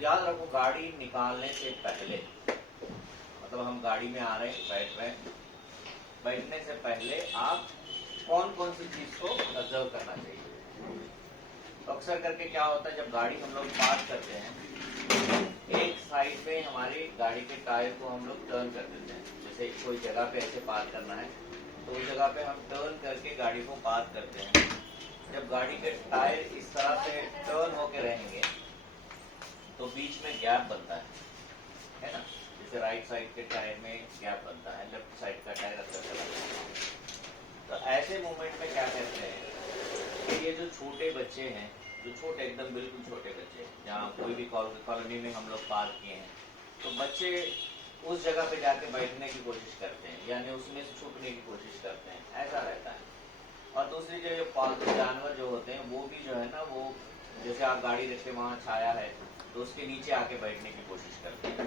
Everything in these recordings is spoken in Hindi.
याद रखो, गाड़ी निकालने से पहले, मतलब हम गाड़ी में आ रहे हैं, बैठ रहे हैं, बैठने से पहले आप कौन कौन सी चीज को ऑब्जर्व करना चाहिए। तो अक्सर करके क्या होता है, जब गाड़ी हम लोग पार्क करते हैं, एक साइड में हमारी गाड़ी के टायर को हम लोग टर्न कर देते हैं। जैसे कोई जगह पे ऐसे पार्क करना है तो उस जगह पे हम टर्न करके गाड़ी को पार्क करते हैं। जब गाड़ी के टायर इस तरह से टर्न होके रहेंगे तो बीच में गैप बनता है ना। जैसे राइट साइड के टायर में गैप बनता है, लेफ्ट साइड का टायर अंदर चला जाता है। तो ऐसे मोमेंट में क्या कहते हैं कि ये जो छोटे बच्चे हैं, जो छोटे एकदम बिल्कुल छोटे बच्चे, जहाँ कोई भी कॉलोनी में हम लोग पार्क किए हैं, तो बच्चे उस जगह पे जाके बैठने की कोशिश करते हैं, यानी उसमें से छूटने की कोशिश करते हैं, ऐसा रहता है। और दूसरी जो पालतू जानवर जो होते हैं वो भी जो है ना, वो जैसे आप गाड़ी रखते वहाँ छाया है तो उसके नीचे आके बैठने की कोशिश करते हैं।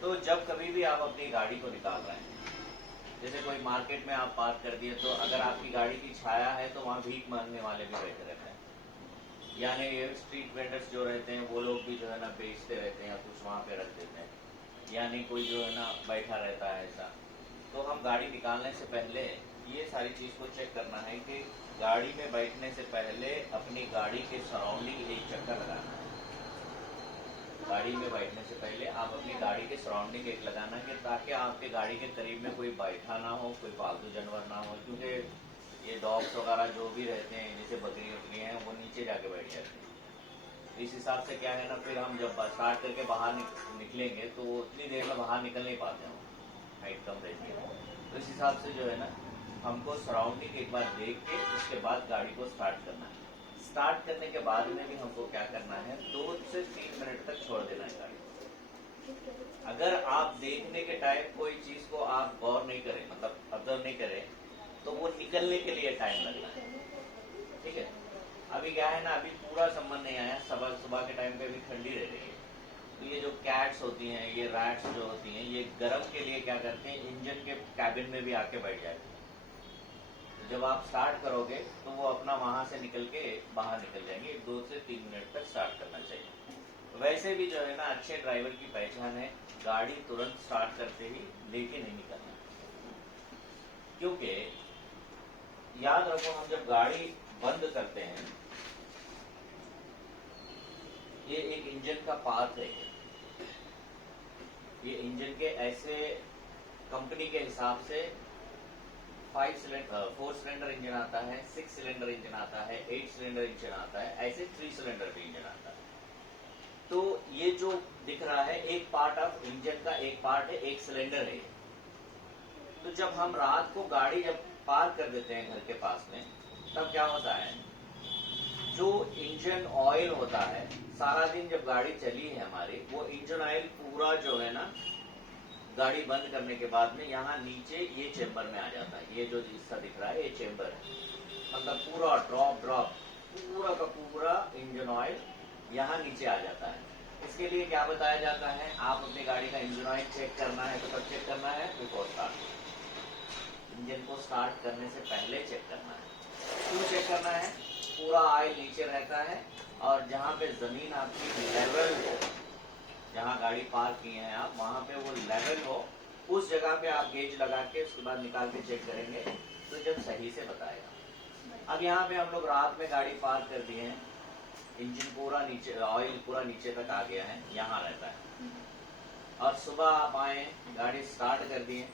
तो जब कभी भी आप अपनी गाड़ी को निकाल रहे हैं, जैसे कोई मार्केट में आप पार्क कर दिए, तो अगर आपकी गाड़ी की छाया है तो वहाँ भीख मांगने वाले भी बैठे रहते हैं, यानी ये स्ट्रीट वेंडर्स जो रहते हैं वो लोग भी जो है ना बेचते रहते हैं या कुछ वहाँ पे रख देते हैं, यानी कोई जो है ना बैठा रहता है ऐसा। तो हम गाड़ी निकालने से पहले ये सारी चीज़ को चेक करना है कि गाड़ी में बैठने से पहले अपनी गाड़ी के सराउंडिंग एक चक्कर लगाना है। गाड़ी में बैठने से पहले आप अपनी गाड़ी के सराउंडिंग एक लगाना है, ताकि आपके गाड़ी के करीब में कोई बैठा ना हो, कोई पालतू जानवर ना हो, क्योंकि ये डॉग्स वगैरह जो भी रहते हैं, जैसे बकरी वकरी हैं, वो नीचे जाके बैठ जाते हैं। इस हिसाब से क्या है ना, फिर हम जब स्टार्ट करके बाहर निकलेंगे तो वो उतनी देर में बाहर निकल नहीं पाते हैं, हाइट कम रहती है। तो इस हिसाब से जो है ना, हमको सराउंडिंग एक बार देख के उसके बाद गाड़ी को स्टार्ट करना है। स्टार्ट करने के बाद में भी हमको क्या करना है, 2 से 3 मिनट तक छोड़ देना है गाड़ी को। अगर आप देखने के टाइम कोई चीज को आप गौर नहीं करें, मतलब ऑब्जर्व नहीं करें, तो वो निकलने के लिए टाइम लगना है। ठीक है, अभी क्या है ना, अभी पूरा संबंध नहीं आया, सुबह के टाइम पे भी ठंडी रह रही है, तो ये जो कैट्स होती हैं, ये रैट्स जो होती हैं, ये गर्म के लिए क्या करते हैं, इंजन के कैबिन में भी आके बैठ जाते हैं। तो जब आप स्टार्ट करोगे तो वो अपना वहां से निकल के बाहर निकल जाएंगे। 2 से 3 मिनट तक स्टार्ट करना चाहिए। वैसे भी जो है ना, अच्छे ड्राइवर की पहचान है गाड़ी तुरंत स्टार्ट करते ही लेके नहीं निकलना, क्योंकि याद रखो, हम जब गाड़ी बंद करते हैं, ये एक इंजन का पार्ट है, ये इंजन के ऐसे कंपनी के हिसाब से 4 सिलेंडर इंजन आता है, 6 सिलेंडर इंजन आता है, 8 सिलेंडर इंजन आता है, ऐसे 3 सिलेंडर भी इंजन आता है। तो ये जो दिख रहा है एक पार्ट ऑफ इंजन का, एक पार्ट है, एक सिलेंडर है। तो जब हम रात को गाड़ी जब पार्क कर देते हैं घर के पास में, तब क्या होता है, जो इंजन ऑयल होता है, सारा दिन जब गाड़ी चली है हमारी, वो इंजन ऑयल पूरा जो है ना, गाड़ी बंद करने के बाद में यहाँ नीचे ये चेम्बर में आ जाता है। ये जो हिस्सा दिख रहा है ये चेम्बर है, मतलब पूरा ड्रॉप पूरा का पूरा इंजन ऑयल यहाँ नीचे आ जाता है। इसके लिए क्या बताया जाता है, आप अपनी गाड़ी का इंजन ऑयल चेक करना है तो कब चेक करना है, बिफोर स्टार्ट। इंजन को स्टार्ट करने से पहले चेक करना है। क्यों चेक करना है, पूरा ऑयल नीचे रहता है, और जहाँ पे जमीन आपकी लेवल हो, जहाँ गाड़ी पार्क की है आप, वहाँ पे वो लेवल हो, उस जगह पे आप गेज लगा के उसके बाद निकाल के चेक करेंगे तो जब सही से बताएगा। अब यहाँ पे हम लोग रात में गाड़ी पार्क कर दिए हैं, इंजन पूरा नीचे, ऑयल पूरा नीचे तक आ गया है, यहाँ रहता है, और सुबह आप आए, गाड़ी स्टार्ट कर दिए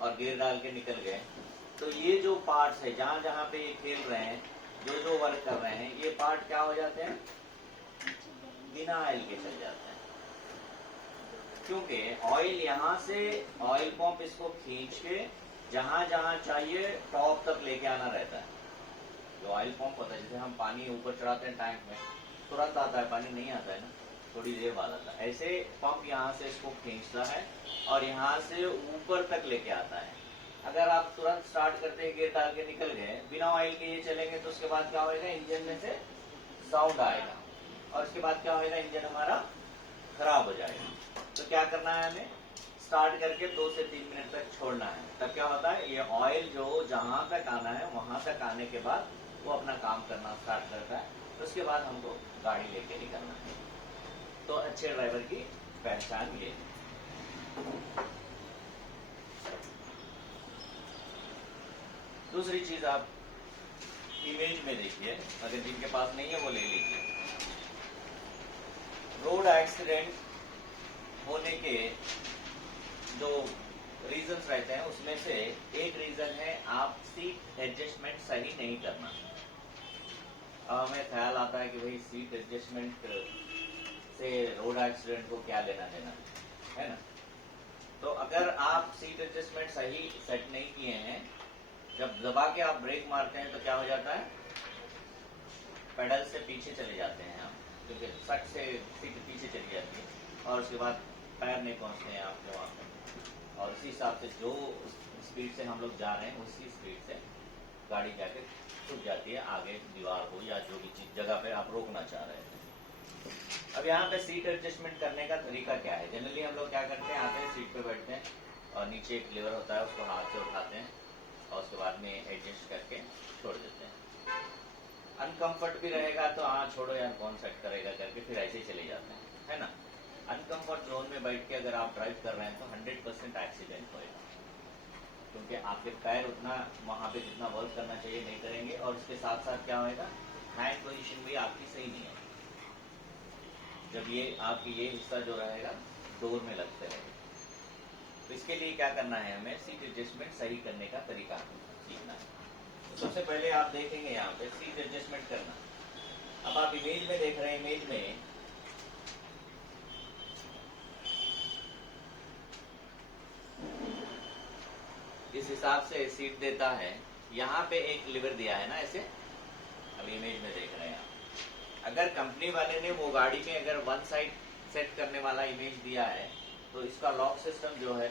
और गियर डाल के निकल गए, तो ये जो पार्ट्स है, जहाँ जहाँ पे ये खेल रहे हैं, जो जो वर्क कर रहे हैं, ये पार्ट क्या हो जाते हैं, बिना ऑयल के चल जाते हैं। क्योंकि ऑयल यहाँ से, ऑयल पंप इसको खींच के जहां जहां चाहिए टॉप तक लेके आना रहता है। जो ऑयल पंप होता है, जैसे हम पानी ऊपर चढ़ाते हैं टैंक में, तुरंत आता है, पानी नहीं आता है ना, थोड़ी देर बाद आता है। ऐसे पंप यहाँ से इसको खींचता है और यहाँ से ऊपर तक लेके आता है। अगर आप तुरंत स्टार्ट करते हैं, गियर डाल के निकल गए, बिना ऑयल के ये चलेंगे, तो उसके बाद क्या होगा, इंजन में से साउंड आएगा, और उसके बाद क्या होगा, इंजन हमारा खराब हो जाएगा। तो क्या करना है, हमें स्टार्ट करके 2 से 3 मिनट तक छोड़ना है। तब क्या होता है, ये ऑयल जो जहां तक आना है वहां तक आने के बाद वो अपना काम करना स्टार्ट करता है। उसके बाद हमको गाड़ी लेके निकलना है। तो अच्छे ड्राइवर की पहचान ये है। दूसरी चीज आप इमेज में देखिए, अगर जिनके पास नहीं है वो ले लीजिए। रोड एक्सीडेंट होने के जो रीजंस रहते हैं उसमें से एक रीजन है आप सीट एडजस्टमेंट सही नहीं करना। हमें ख्याल आता है कि भाई सीट एडजस्टमेंट से रोड एक्सीडेंट को क्या लेना देना है ना। तो अगर आप सीट एडजस्टमेंट सही सेट नहीं किए हैं, जब दबा के आप ब्रेक मारते हैं तो क्या हो जाता है, पेडल से पीछे चले जाते हैं आप, क्योंकि सट से सीट पीछे चली जाती है और उसके बाद पैर नहीं पहुंचते हैं आपके वहाँ पे, और उसी हिसाब से जो स्पीड से हम लोग जा रहे हैं उसी स्पीड से गाड़ी जाके छूट जाती है आगे दीवार हो या जो भी चीज जगह पे आप रोकना चाह रहे हैं। अब यहाँ पे सीट एडजस्टमेंट करने का तरीका क्या है। जनरली हम लोग क्या करते हैं, आते हैं सीट पे बैठते हैं और नीचे एक लीवर होता है उसको हाथ से उठाते हैं और उसके बाद में एडजस्ट करके छोड़ देते हैं। अनकंफर्ट भी रहेगा तो हाँ छोड़ो यार कौन सेट करेगा करके फिर ऐसे ही चले जाते हैं, है ना। अनकंफर्ट जोन में बैठ के अगर आप ड्राइव कर रहे हैं तो 100% एक्सीडेंट होएगा, क्योंकि आपके पैर उतना वहां पे जितना वर्क करना चाहिए नहीं करेंगे, और उसके साथ साथ क्या होएगा, हैंड पोजीशन भी आपकी सही नहीं है। जब ये आपकी ये हिस्सा जो रहेगा डोर में लगते रहेगा। तो इसके लिए क्या करना है, हमें सीट एडजस्टमेंट सही करने का तरीका सीखना है। तो सबसे पहले आप देखेंगे यहाँ पे सीट एडजस्टमेंट करना। अब आप इमेज में देख रहे हैं, इमेज में इस हिसाब से सीट देता है। यहाँ पे एक लीवर दिया है ना ऐसे, अब इमेज में देख रहे हैं आप। अगर कंपनी वाले ने वो गाड़ी में अगर वन साइड सेट करने वाला इमेज दिया है तो इसका लॉक सिस्टम जो है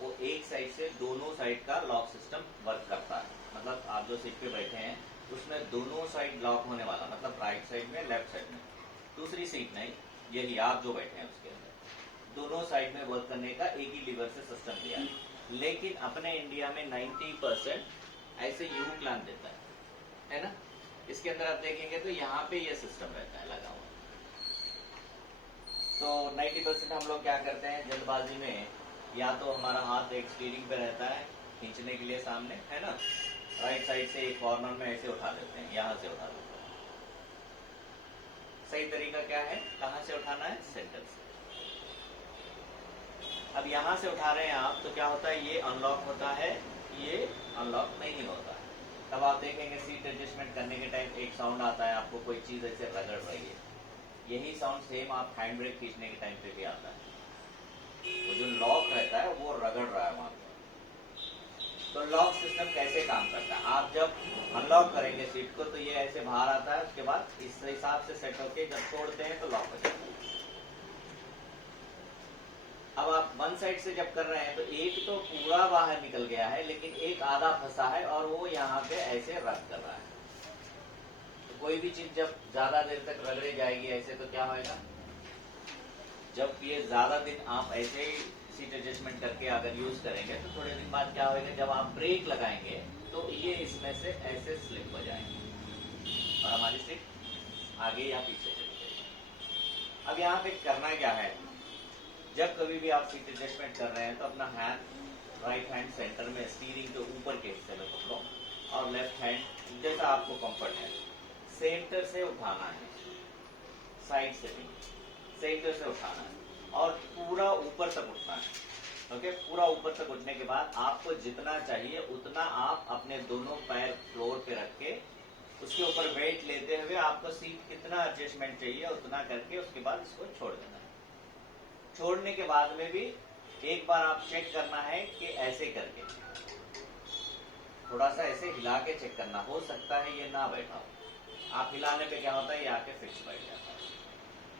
वो एक साइड से दोनों साइड का लॉक सिस्टम वर्क करता है। मतलब आप जो सीट पे बैठे हैं उसमें दोनों साइड लॉक होने वाला, मतलब राइट साइड में लेफ्ट साइड में, दूसरी सीट नहीं, यही आप जो बैठे हैं उसके अंदर दोनों साइड में वर्क करने का एक ही लीवर से सिस्टम दिया है। लेकिन अपने इंडिया में 90% ऐसे यू प्लान देता है ना। इसके अंदर आप देखेंगे तो यहाँ पे ये सिस्टम रहता है लगा हुआ। तो 90% हम लोग क्या करते हैं जल्दबाजी में, या तो हमारा हाथ एक स्टीयरिंग पे रहता है खींचने के लिए सामने, है ना, राइट साइड से एक कॉर्नर में ऐसे उठा देते हैं, यहाँ से उठा देते हैं। सही तरीका क्या है, कहाँ से उठाना है, सेंटर से। अब यहाँ से उठा रहे हैं आप तो क्या होता है, ये अनलॉक होता है, ये अनलॉक नहीं होता है। तब आप देखेंगे सीट एडजस्टमेंट करने के टाइम एक साउंड आता है, आपको कोई चीज ऐसे रगड़ रही है। यही साउंड सेम आप हैंड ब्रेक खींचने के टाइम पे भी आता है, वो जो लॉक रहता है वो रगड़ रहा है वहां पर। तो लॉक सिस्टम कैसे काम करता है, आप जब अनलॉक करेंगे सीट को तो ये ऐसे बाहर आता है, उसके बाद इस हिसाब से सेट होके जब छोड़ते हैं तो लॉक हो जाता है। अब आप वन साइड से जब कर रहे हैं तो एक तो पूरा बाहर निकल गया है लेकिन एक आधा फंसा है और वो यहाँ पे ऐसे रख कर रहा है। तो कोई भी चीज जब ज्यादा देर तक रगड़े जाएगी ऐसे तो क्या होगा, जब ये ज्यादा दिन आप ऐसे ही सीट एडजस्टमेंट करके अगर यूज करेंगे तो थोड़े दिन बाद क्या होगा, जब आप ब्रेक लगाएंगे तो ये इसमें से ऐसे स्लिप हो जाएंगे और हमारी सीट आगे या पीछे चली जाएगी। अब यहाँ पे करना क्या है, जब कभी भी आप सीट एडजस्टमेंट कर रहे हैं तो अपना हैंड राइट हैंड सेंटर में स्टीयरिंग के ऊपर के हिस्से में पकड़ो और लेफ्ट हैंड जैसा आपको कंफर्ट है सेंटर से उठाना है, साइड से नहीं, सेंटर से उठाना है और पूरा ऊपर तक उठना है। ओके, पूरा ऊपर तक उठने के बाद आपको जितना चाहिए उतना आप अपने दोनों पैर फ्लोर पे रख के उसके ऊपर वेट लेते हुए आपको सीट कितना एडजस्टमेंट चाहिए उतना करके उसके बाद इसको छोड़ देना है। छोड़ने के बाद में भी एक बार आप चेक करना है कि ऐसे करके थोड़ा सा ऐसे हिला के चेक करना, हो सकता है ये ना बैठा हो। आप हिलाने पे क्या होता है, ये आके फिक्स बैठ जाता है।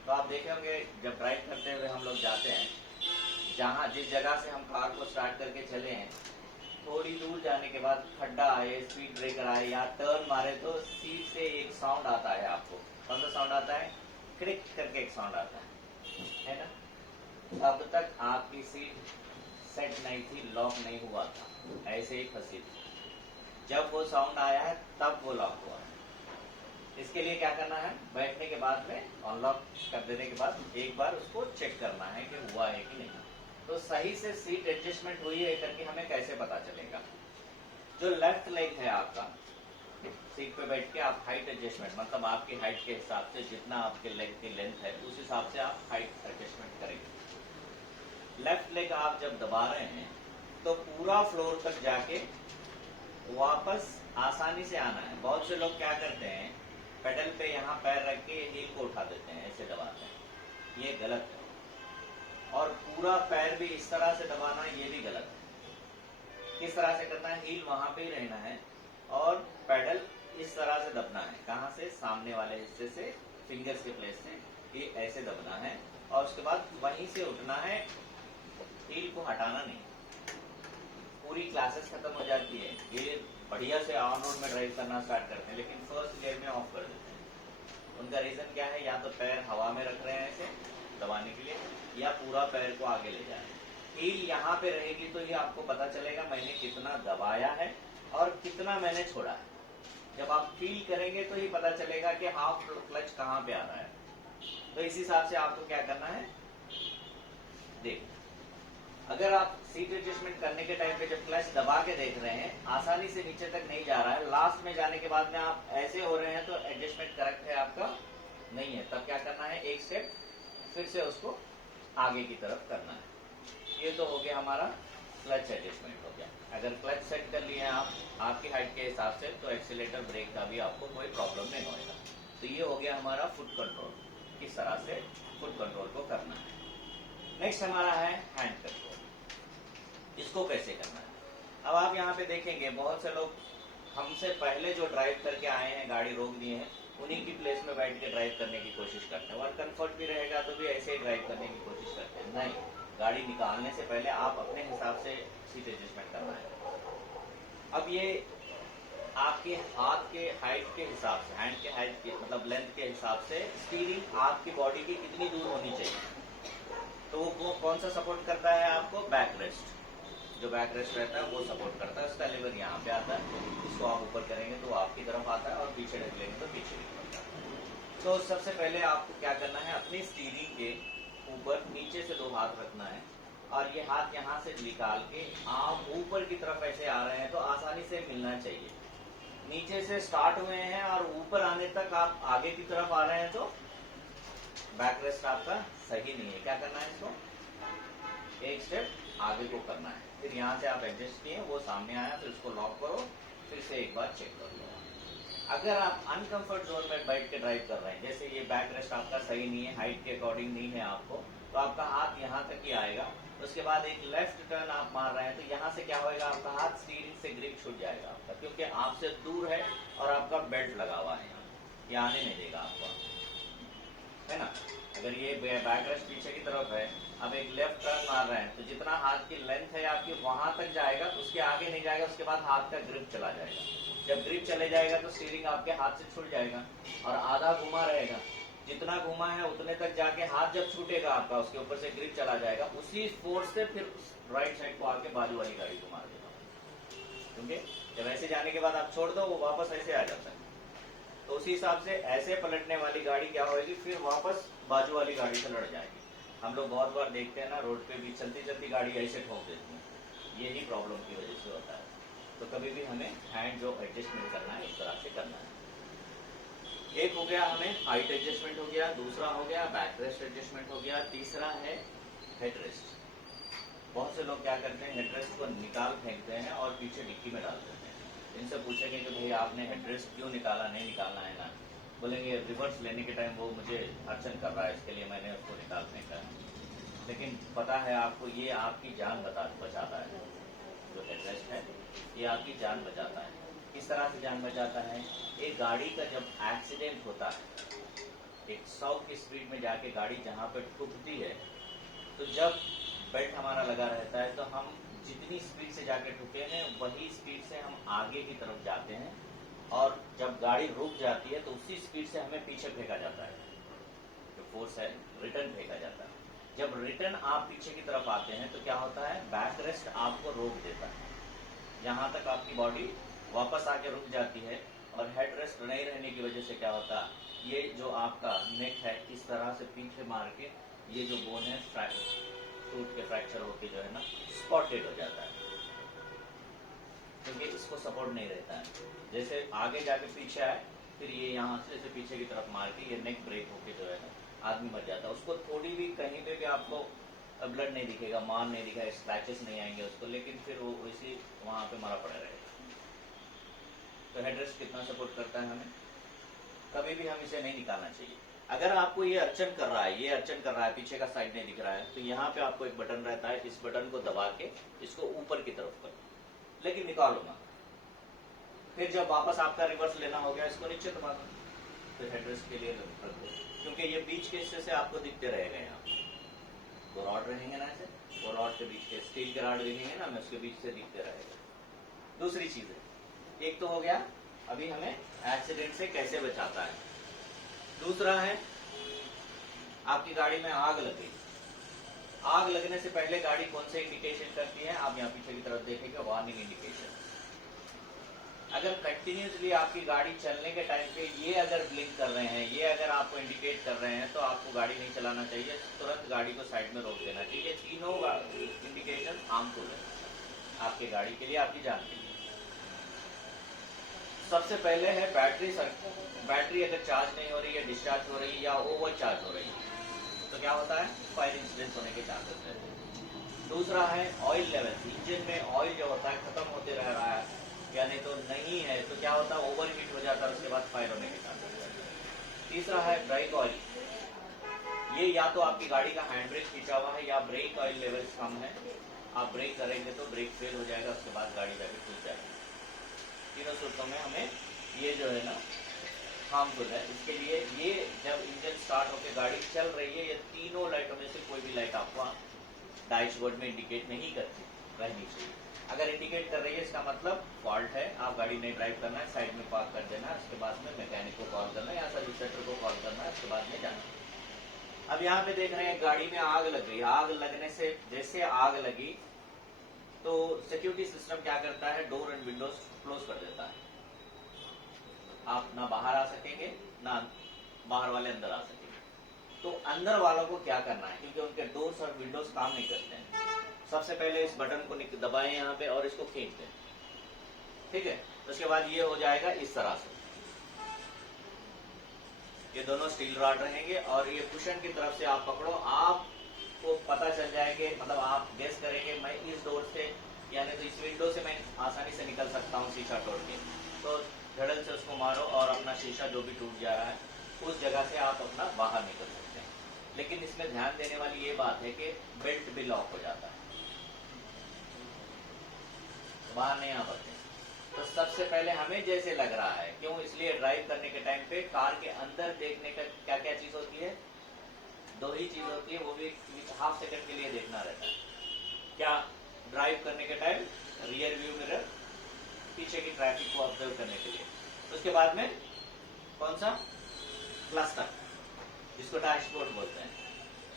तो आप देखे होंगे जब ड्राइव करते हुए हम लोग जाते हैं, जहाँ जिस जगह से हम कार को स्टार्ट करके चले हैं थोड़ी दूर जाने के बाद खड्डा आए, स्पीड ब्रेकर आए या टर्न मारे तो सीट से एक साउंड आता है। आपको कौन सा साउंड आता है, क्रिक करके एक साउंड आता है ना। अब तक आपकी सीट सेट नहीं थी, लॉक नहीं हुआ था, ऐसे ही फंसी थी। जब वो साउंड आया है तब वो लॉक हुआ है। इसके लिए क्या करना है, बैठने के बाद में अनलॉक कर देने के बाद एक बार उसको चेक करना है कि हुआ है कि नहीं। तो सही से सीट एडजस्टमेंट हुई है करके हमें कैसे पता चलेगा? जो लेफ्ट लेग है आपका, सीट पे बैठ के आप हाइट एडजस्टमेंट, मतलब आपकी हाइट के हिसाब से जितना आपके लेग की लेंथ है उस हिसाब से आप हाइट एडजस्टमेंट करेंगे। लेफ्ट लेग आप जब दबा रहे हैं तो पूरा फ्लोर तक जाके वापस आसानी से आना है। बहुत से लोग क्या करते हैं, पेडल पे यहाँ पैर रख के हील को उठा देते हैं, ऐसे दबाते हैं, ये गलत है। और पूरा पैर भी इस तरह से दबाना, ये भी गलत है। किस तरह से करना है, हील वहां पे ही रहना है और पेडल इस तरह से दबना है। कहाँ से? सामने वाले हिस्से से, फिंगर्स के प्लेस से ये ऐसे दबना है और उसके बाद वहीं से उठना है, हील को हटाना नहीं। पूरी क्लासेस खत्म हो जाती है, ये बढ़िया से ऑन रोड में ड्राइव करना स्टार्ट करते हैं लेकिन फर्स्ट गियर में ऑफ कर देते हैं। उनका रीजन क्या है? या तो पैर हवा में रख रहे हैं ऐसे दबाने के लिए, या पूरा पैर को आगे ले जा रहे हैं। हील यहाँ पे रहेगी तो ये आपको पता चलेगा मैंने कितना दबाया है और कितना मैंने छोड़ा है। जब आप फील करेंगे तो ही पता चलेगा कि हाफ क्लच कहाँ पे आ रहा है। तो इस हिसाब से आपको क्या करना है, देखो अगर आप सीट एडजस्टमेंट करने के टाइम पे जब क्लच दबा के देख रहे हैं आसानी से नीचे तक नहीं जा रहा है, लास्ट में जाने के बाद में आप ऐसे हो रहे हैं तो एडजस्टमेंट करेक्ट है आपका नहीं है, तब क्या करना है, एक स्टेप फिर से उसको आगे की तरफ करना है। ये तो हो गया हमारा क्लच एडजस्टमेंट हो गया। अगर क्लच सेट कर लिए आप आपकी हाइट के हिसाब से तो एक्सीलेटर ब्रेक का भी आपको कोई प्रॉब्लम नहीं होगा। तो ये हो गया हमारा फुट कंट्रोल, किस तरह से फुट कंट्रोल को करना है। नेक्स्ट हमारा है हैंड कंट्रोल, इसको कैसे करना है। अब आप यहाँ पे देखेंगे बहुत से लोग हमसे पहले जो ड्राइव करके आए हैं, गाड़ी रोक दिए हैं, उन्हीं की प्लेस में बैठ के ड्राइव करने की कोशिश करते हैं और कंफर्ट भी रहेगा तो भी ऐसे ही ड्राइव करने की कोशिश करते हैं। नहीं, गाड़ी निकालने से पहले आप अपने हिसाब से सीट एडजस्टमेंट करना है। अब ये आपके हाथ के हाइट के हिसाब से, हैंड के हाइट के मतलब लेंथ के हिसाब से स्टीयरिंग आपकी बॉडी की कितनी दूर होनी चाहिए। तो वो कौन सा सपोर्ट करता है आपको? Back rest. जो बैक रेस्ट रहता है वो सपोर्ट करता है, उसका लीवर यहाँ पे आता है, इसको आप ऊपर करेंगे तो वो आपकी तरफ आता है और पीछे ढकेलेंगे तो पीछे की तरफ आता है। तो सबसे पहले आपको क्या करना है, अपनी स्टीयरिंग के ऊपर नीचे से दो हाथ रखना है और ये हाथ यहाँ से निकाल के आप ऊपर की तरफ ऐसे आ रहे हैं तो आसानी से मिलना चाहिए। नीचे से स्टार्ट हुए हैं और ऊपर आने तक आप आगे की तरफ आ रहे हैं तो बैक रेस्ट आपका सही नहीं है। क्या करना है, इसको एक स्टेप आगे को करना है, फिर यहाँ से आप एडजस्ट किए, वो सामने आया तो इसको लॉक करो, फिर से एक बार चेक कर लो। अगर आप अनकंफर्ट जोन में बैठ के ड्राइव कर रहे हैं, जैसे ये बैक रेस्ट आपका सही नहीं है, हाइट के अकॉर्डिंग नहीं है आपको, तो आपका हाथ यहाँ तक ही आएगा। उसके बाद एक लेफ्ट टर्न आप मार रहे हैं तो यहाँ से क्या होएगा, आपका हाथ स्टीयरिंग से ग्रिप छूट जाएगा आपका, क्योंकि आपसे दूर है और आपका बेल्ट लगा हुआ है, ये आने नहीं देगा आपको, है ना। अगर ये बैक रेस्ट पीछे की तरफ है, अब एक लेफ्ट टर्न मार रहे हैं तो जितना हाथ की लेंथ है आपकी वहां तक जाएगा, उसके आगे नहीं जाएगा। उसके बाद हाथ का ग्रिप चला जाएगा, जब ग्रिप चले जाएगा तो स्टीयरिंग आपके हाथ से छूट जाएगा और आधा घुमा रहेगा। जितना घुमा है उतने तक जाके हाथ जब छूटेगा आपका, उसके ऊपर से ग्रिप चला जाएगा, उसी फोर्स से फिर राइट साइड को आके बाजू वाली गाड़ी को मार देगा, क्योंकि जब ऐसे जाने के बाद आप छोड़ दो वो वापस ऐसे आ जाता है। तो उसी हिसाब से ऐसे पलटने वाली गाड़ी क्या होगी, फिर वापस बाजू वाली गाड़ी से लड़ जाएगी। हम लोग बहुत बार देखते हैं ना, रोड पे भी चलती चलती गाड़ी ऐसे ठोक देती है, यही प्रॉब्लम की वजह से होता है। तो कभी भी हमें हैंड जो एडजस्टमेंट करना है इस तरह से करना है। एक हो गया हमें हाइट एडजस्टमेंट हो गया, दूसरा हो गया बैक रेस्ट एडजस्टमेंट हो गया, तीसरा है हेड रेस्ट। बहुत से लोग क्या करते हैं, हेड रेस्ट को निकाल फेंकते हैं और पीछे डिक्की में डाल देते हैं। इनसे पूछेंगे कि भाई आपने हेड रेस्ट क्यों निकाला, नहीं निकालना है ना, बोलेंगे रिवर्स लेने के टाइम वो मुझे अड़चन कर रहा है, इसके लिए मैंने उसको निकाल फेंका है। लेकिन पता है आपको, ये आपकी जान बचाता है। जो हेड रेस्ट है ये आपकी जान बचाता है। किस तरह से जान बचाता है, एक गाड़ी का जब एक्सीडेंट होता है, एक 100 की स्पीड में जाके गाड़ी जहाँ पे ठुकती है, तो जब बेल्ट हमारा लगा रहता है तो हम जितनी स्पीड से जाके ठुके हैं वही स्पीड से हम आगे की तरफ जाते हैं, और जब गाड़ी रुक जाती है तो उसी स्पीड से हमें पीछे फेंका जाता है। जो फोर्स है रिटर्न फेंका जाता है। जब रिटर्न आप पीछे की तरफ आते हैं तो क्या होता है, बैक रेस्ट आपको रोक देता है, जहां तक आपकी बॉडी वापस आके रुक जाती है और हेड रेस्ट नहीं रहने की वजह से क्या होता है, ये जो आपका नेक है इस तरह से पीछे मार के ये जो बोन है टूट के फ्रैक्चर होके जो है ना स्पॉटेड हो जाता है, क्योंकि इसको सपोर्ट नहीं रहता है। जैसे आगे जाके पीछे आए, फिर ये यहाँ से पीछे की तरफ मार के ये नेक ब्रेक होके जो है ना आदमी मर जाता है। उसको थोड़ी भी कहीं पे भी आपको ब्लड नहीं दिखेगा, मार नहीं दिखेगा, स्क्रैचेस नहीं आएंगे उसको, लेकिन फिर वो इसी वहां पे मरा पड़ा रहेगा। तो हेडरेस्ट कितना सपोर्ट करता है हमें, कभी भी हम इसे नहीं निकालना चाहिए। अगर आपको ये अर्चन कर रहा है, ये अर्चन कर रहा है, पीछे का साइड नहीं दिख रहा है, तो यहाँ पे आपको एक बटन रहता है, इस बटन को दबा के इसको ऊपर की तरफ करो, लेकिन निकालो ना। फिर जब वापस आपका रिवर्स लेना हो गया, इसको नीचे दबा दो, फिर हेडरेस्ट के लिए रख दो, क्योंकि ये बीच के हिस्से से आपको दिखते रहेगा। यहाँ दो रॉड रहेंगे ना, ऐसे वो रॉड के बीच के स्टील के रॉड दिखेंगे ना, हमें उसके बीच से दिखते रहेगा। दूसरी चीज है, एक तो हो गया अभी हमें एक्सीडेंट से कैसे बचाता है, दूसरा है आपकी गाड़ी में आग लग गई। आग लगने से पहले गाड़ी कौन से इंडिकेशन करती है, आप यहाँ पीछे की तरफ देखेंगे, वार्निंग इंडिकेशन। अगर कंटिन्यूसली आपकी गाड़ी चलने के टाइम पे ये अगर ब्लिंक कर रहे हैं, ये अगर आपको इंडिकेट कर रहे हैं, तो आपको गाड़ी नहीं चलाना चाहिए, तुरंत गाड़ी को साइड में रोक देना चाहिए। तीनों इंडिकेशन हार्मफुल है आपकी गाड़ी के लिए, आपकी जान के लिए। सबसे पहले है बैटरी। बैटरी अगर चार्ज नहीं हो रही है, डिस्चार्ज हो रही है या ओवर चार्ज हो रही है, तो क्या होता है, फायर इंसिडेंट होने के चांसेस रहते हैं। दूसरा है ऑयल लेवल, इंजन में ऑयल जो होता है खत्म होते रह रहा है या नहीं तो नहीं है, तो क्या होता है, ओवर हीट हो जाता है, उसके बाद फायर होने के चांसेस रहते हैं। तीसरा है ब्रेक ऑयल, ये या तो आपकी गाड़ी का हैंड ब्रेक खींचा हुआ है या ब्रेक ऑयल लेवल कम है, आप ब्रेक करेंगे तो ब्रेक फेल हो जाएगा, उसके बाद गाड़ी जाके खुल जाएगी। तीनों सूत्रों में हमें ये जो है ना हार्मफुल है। इसके लिए ये जब इंजन स्टार्ट होकर गाड़ी चल रही है, ये तीनों लाइटों में से कोई भी लाइट आपको डैशबोर्ड में इंडिकेट नहीं करती रहनी चाहिए। अगर इंडिकेट कर रही है, इसका मतलब फॉल्ट है, आप गाड़ी नहीं ड्राइव करना है, साइड में पार्क कर देना है, उसके बाद में मैकेनिक को कॉल करना है या सर्विस सेंटर को कॉल करना है, उसके बाद में जाना। अब यहाँ पे देख रहे हैं गाड़ी में आग लग गई। आग लगने से जैसे आग लगी तो सिक्योरिटी सिस्टम क्या करता है, डोर एंड विंडोज क्लोज कर देता है। आप ना बाहर आ सकेंगे, ना बाहर वाले अंदर आ सकेंगे। तो अंदर वालों को क्या करना है, क्योंकि उनके डोर्स और विंडोज काम नहीं करते हैं, सबसे पहले इस बटन को दबाएं यहाँ पे और इसको खींच दें, ठीक है। उसके बाद ये हो जाएगा इस तरह से, ये दोनों स्टील रॉड रहेंगे और ये कुशन की तरफ से आप पकड़ो, आपको पता चल जाएगा, मतलब आप गेस करेंगे मैं इस डोर से यानी तो इस विंडो से मैं आसानी से निकल सकता हूँ शीशा तोड़ के, तो धड़ल से उसको मारो और अपना शीशा जो भी टूट जा रहा है उस जगह से आप अपना बाहर निकल सकते हैं। लेकिन इसमें ध्यान देने वाली ये बात है कि बेल्ट भी लॉक हो जाता है, बाहर नहीं आ पाते। तो सबसे पहले हमें जैसे लग रहा है, क्यों, इसलिए ड्राइव करने के टाइम पे कार के अंदर देखने का क्या क्या चीज होती है, दो ही चीज होती है, वो भी हाफ सेकंड के लिए देखना रहता है। क्या, ड्राइव करने के टाइम रियर व्यू मिरर, पीछे की ट्रैफिक को ऑब्जर्व करने के लिए। उसके बाद में कौन सा, क्लस्टर, जिसको डैशबोर्ड बोलते हैं।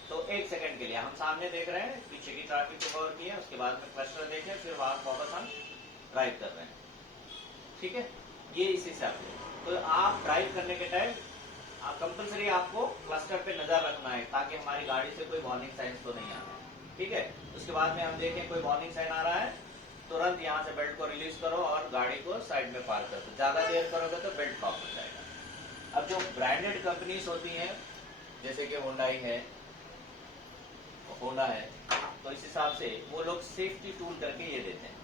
तो एक सेकंड के लिए हम सामने देख रहे हैं, पीछे की ट्रैफिक को कवर किया, उसके बाद में क्लस्टर देखें, फिर वापस हम ड्राइव कर रहे हैं, ठीक है। ये इस हिसाब से, तो आप ड्राइव करने के टाइम कंपल्सरी आपको क्लस्टर पे नजर रखना है, ताकि हमारी गाड़ी से कोई वार्निंग साइंस तो नहीं आ रहा है, ठीक है। उसके बाद में हम देखें कोई वार्निंग साइन आ रहा है, तुरंत यहाँ से बेल्ट को रिलीज करो और गाड़ी को साइड में पार्क कर दो। ज्यादा देर करोगे तो बेल्ट लॉक हो जाएगा। अब जो ब्रांडेड कंपनीज होती हैं, जैसे कि होंडाई है, होंडा है, तो इस हिसाब से वो लोग सेफ्टी टूल करके ये देते हैं,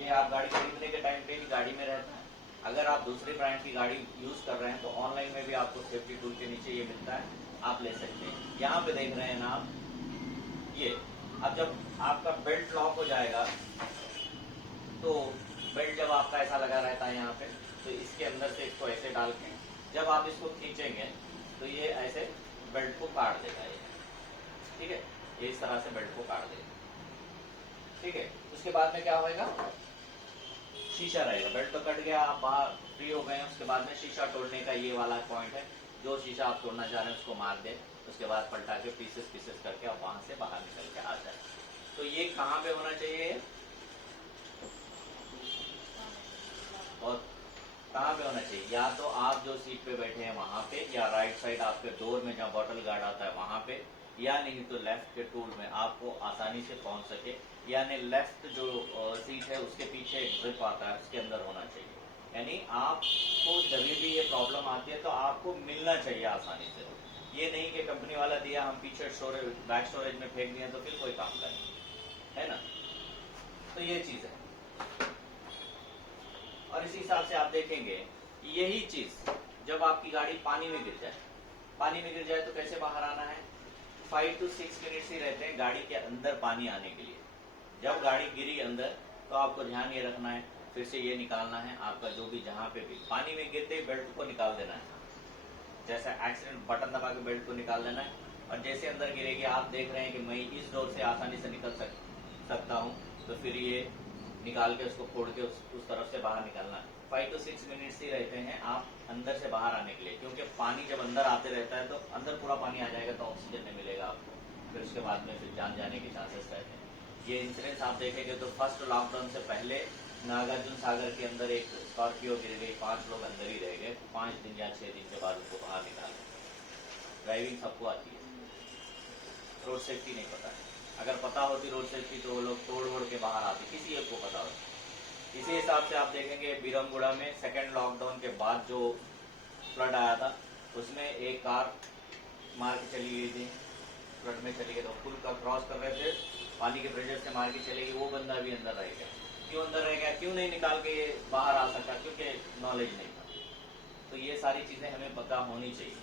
ये आप गाड़ी खरीदने के टाइम पे भी गाड़ी में रहता है। अगर आप दूसरे ब्रांड की गाड़ी यूज कर रहे हैं तो ऑनलाइन में भी आपको सेफ्टी टूल के नीचे ये मिलता है, आप ले सकते हैं। यहाँ पे देख रहे हैं ना आप, ये अब जब आपका बेल्ट लॉक हो जाएगा, तो बेल्ट जब आपका ऐसा लगा रहता है यहाँ पे, तो इसके अंदर से इसको ऐसे डाल के जब आप इसको खींचेंगे तो ये ऐसे बेल्ट को काट देगा ये, ठीक है। ये इस तरह से बेल्ट को काट देगा, ठीक है। उसके बाद में क्या होगा, शीशा रहेगा, बेल्ट तो कट गया, आप बाहर फ्री हो गए, उसके बाद में शीशा तोड़ने का ये वाला पॉइंट है, जो शीशा आप तोड़ना चाह रहे हैं उसको मार दे, उसके बाद पलटा के पीसेस पीसेस करके आप वहां से बाहर निकल के आ जाए। तो ये कहाँ पे होना चाहिए, और कहाँ पे होना चाहिए? या तो आप जो सीट पे बैठे हैं वहां पे, या राइट साइड आपके डोर में जहाँ बॉटल गार्ड आता है वहां पे, या नहीं तो लेफ्ट के टूल में आपको आसानी से पहुंच सके, यानी लेफ्ट जो सीट है उसके पीछे एक ग्रिप आता है उसके अंदर होना चाहिए। यानी आपको जब भी ये प्रॉब्लम आती है तो आपको मिलना चाहिए आसानी से। ये नहीं कि कंपनी वाला दिया हम पीछे स्टोरेज बैक स्टोरेज में फेंक दिए तो फिर कोई काम का नहीं, है ना। तो ये चीज है। और इसी हिसाब से आप देखेंगे यही चीज जब आपकी गाड़ी पानी में गिर जाए, पानी में गिर जाए तो कैसे बाहर आना है? 5 to 6 मिनट्स ही रहते हैं गाड़ी के अंदर पानी आने के लिए। जब गाड़ी गिरी अंदर तो आपको ध्यान ये रखना है, फिर से ये निकालना है आपका जो भी जहां पे भी पानी में गिरते ही बेल्ट को निकाल देना है। जैसा एक्सीडेंट बटन दबा के बेल्ट को निकाल देना है। और जैसे अंदर गिरेगी आप देख रहे हैं कि मैं इस डोर से आसानी से निकल सकता हूँ, तो फिर ये निकाल के उसको फोड़ के उस तरफ से बाहर निकालना है। 5 to 6 मिनट्स ही रहते हैं आप अंदर से बाहर आने के लिए, क्योंकि पानी जब अंदर आते रहता है तो अंदर पूरा पानी आ जाएगा तो ऑक्सीजन नहीं मिलेगा आपको, फिर उसके बाद में फिर जान जाने के चांसेस रहते हैं। ये इंसिडेंस आप देखेंगे तो फर्स्ट लॉकडाउन से पहले नागार्जुन सागर के अंदर एक स्कॉर्पियो गिर गई, 5 लोग अंदर ही रह गए, 5 दिन या 6 दिन के बाद उसको बाहर निकाला। ड्राइविंग सबको आती है, रोड सेफ्टी नहीं पता है। अगर पता होती रोड सेफ्टी तो वो लोग तोड़ वोड़ के बाहर आते, किसी एक को पता होती। इसी हिसाब से आप देखेंगे बीरमगुड़ा में सेकेंड लॉकडाउन के बाद जो फ्लड आया था उसमें एक कार मार के चली गई थी, फ्लड में चली गई, तो पुल का क्रॉस कर रहे थे, पानी के प्रेशर से मार के चले गई, वो बंदा भी अंदर रह गया। क्यों अंदर रह गया, क्यों नहीं निकाल के ये बाहर आ सका? क्योंकि नॉलेज नहीं था। तो ये सारी चीजें हमें पता होनी चाहिए।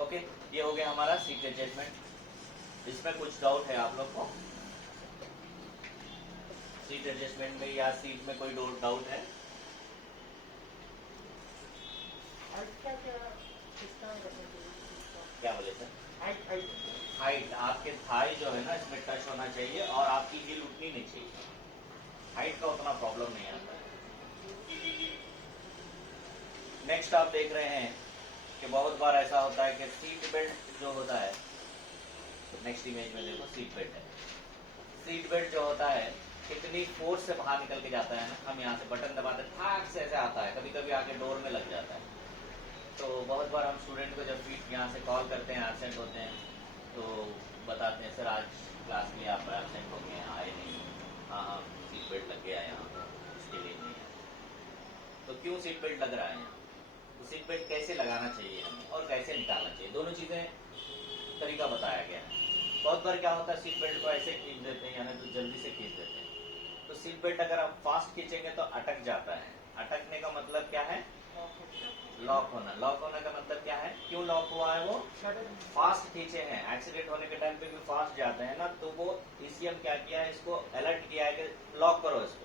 ओके, ये हो गया हमारा सीट एडजस्टमेंट। इसमें कुछ डाउट है आप लोग को? सीट एडजस्टमेंट में या सीट में कोई डाउट है? क्या बोले सर? हाइट आपके थाई जो है ना इसमें टच होना चाहिए और आपकी हील उठनी नहीं चाहिए। हाइट का उतना प्रॉब्लम नहीं आता है। नेक्स्ट आप देख रहे हैं कि बहुत बार ऐसा होता है कि सीट बेल्ट जो होता है, नेक्स्ट इमेज में देखो सीट बेल्ट है। सीट बेल्ट जो होता है कितनी फोर्स से बाहर निकल के जाता है ना, हम यहाँ से बटन दबाते ठाक से ऐसे आता है, कभी कभी आके डोर में लग जाता है। तो बहुत बार हम स्टूडेंट को जब फीट यहाँ से कॉल करते हैं, एब्सेंट होते हैं, तो बताते हैं सर आज क्लास में आप एब्सेंट हो गए, आए नहीं। हाँ सीट बेल्ट लग गया यहाँ, इसके लिए नहीं है। तो क्यों सीट बेल्ट लग रहा है यहाँ? तो सीट बेल्ट कैसे लगाना चाहिए हमें और कैसे निकालना चाहिए, दोनों चीजें तरीका बताया गया है। बहुत बार क्या होता है सीट बेल्ट को ऐसे खींच देते हैं यानी तो जल्दी से खींच देते हैं, तो सीट बेल्ट अगर आप फास्ट खींचेंगे तो अटक जाता है। अटकने का मतलब क्या है? लॉक होना। लॉक होने का मतलब क्या है? क्यों लॉक हुआ है? वो फास्ट खींचे हैं, एक्सीडेंट होने के टाइम पे भी फास्ट जाते हैं ना, तो वो ईसीएम क्या किया है, इसको अलर्ट किया है कि लॉक करो इसको।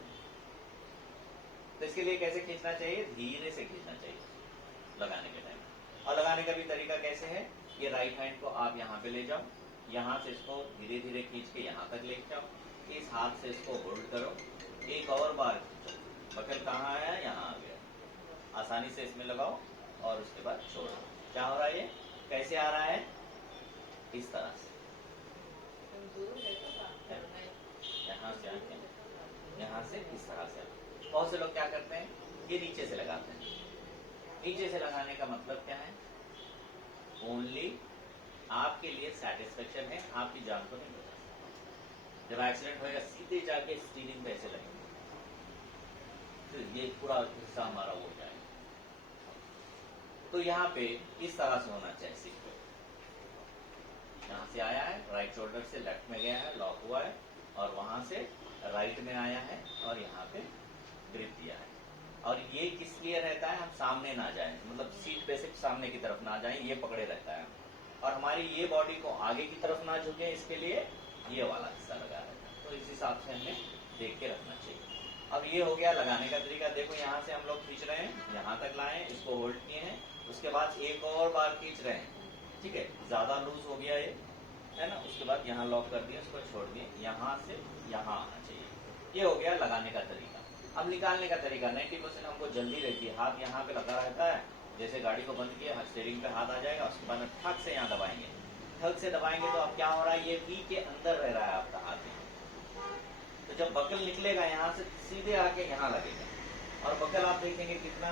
तो इसके लिए कैसे खींचना चाहिए? धीरे से खींचना चाहिए लगाने के टाइम। और लगाने का भी तरीका कैसे है? ये राइट हैंड को आप यहाँ पे ले जाओ, यहाँ से इसको धीरे धीरे खींच के यहाँ तक ले जाओ, इस हाथ से इसको होल्ड करो, एक और बार खींचो, बकल कहाँ है? यहाँ आ गया, आसानी से इसमें लगाओ और उसके बाद छोड़ो। क्या हो रहा है? ये कैसे आ रहा है? इस तरह से, यहाँ से आके यहाँ से इस तरह से। बहुत से लोग क्या करते हैं, ये नीचे से लगाते हैं। नीचे से लगाने का मतलब क्या है? ओनली आपके लिए सेटिस्फेक्शन है, आपकी जान को नहीं बचा। जब एक्सीडेंट होएगा सीधे जाके स्टीयरिंग पे ऐसे लगेंगे तो ये पूरा हिस्सा हमारा हो जाएगा। तो यहाँ पे इस तरह से होना चाहिए सीट पे। यहाँ से आया है, राइट शोल्डर से लेफ्ट में गया है, लॉक हुआ है, और वहां से राइट में आया है और यहाँ पे ग्रिप दिया है। और ये किस लिए रहता है? हम सामने ना जाएं, मतलब सीट पे से सामने की तरफ ना जाएं, ये पकड़े रहता है। और हमारी ये बॉडी को आगे की तरफ ना झुके, इसके लिए ये वाला हिस्सा लगा रहता है। तो इस हिसाब से हमें देख के रखना चाहिए। अब ये हो गया लगाने का तरीका। देखो यहाँ से हम लोग खींच रहे हैं, यहाँ तक लाए, इसको होल्ड किए हैं, उसके बाद एक और बार खींच रहे हैं, ठीक है, ज्यादा लूज हो गया ये, है ना। उसके बाद यहाँ लॉक कर दिया, उसको छोड़ दिए, यहाँ से यहाँ आना चाहिए। ये हो गया लगाने का तरीका। अब निकालने का तरीका 90% हमको जल्दी रहती है। हाथ यहाँ पे लगा रहता है, जैसे गाड़ी को बंद किया, स्टीयरिंग पे हाथ आ जाएगा, उसके बाद ठक से यहाँ दबाएंगे। ठक से दबाएंगे तो अब क्या हो रहा है? ये वी के अंदर रह रहा है आपका हाथ में। तो जब बकल निकलेगा यहाँ से सीधे आके यहाँ लगेगा, और बकल आप देखेंगे कितना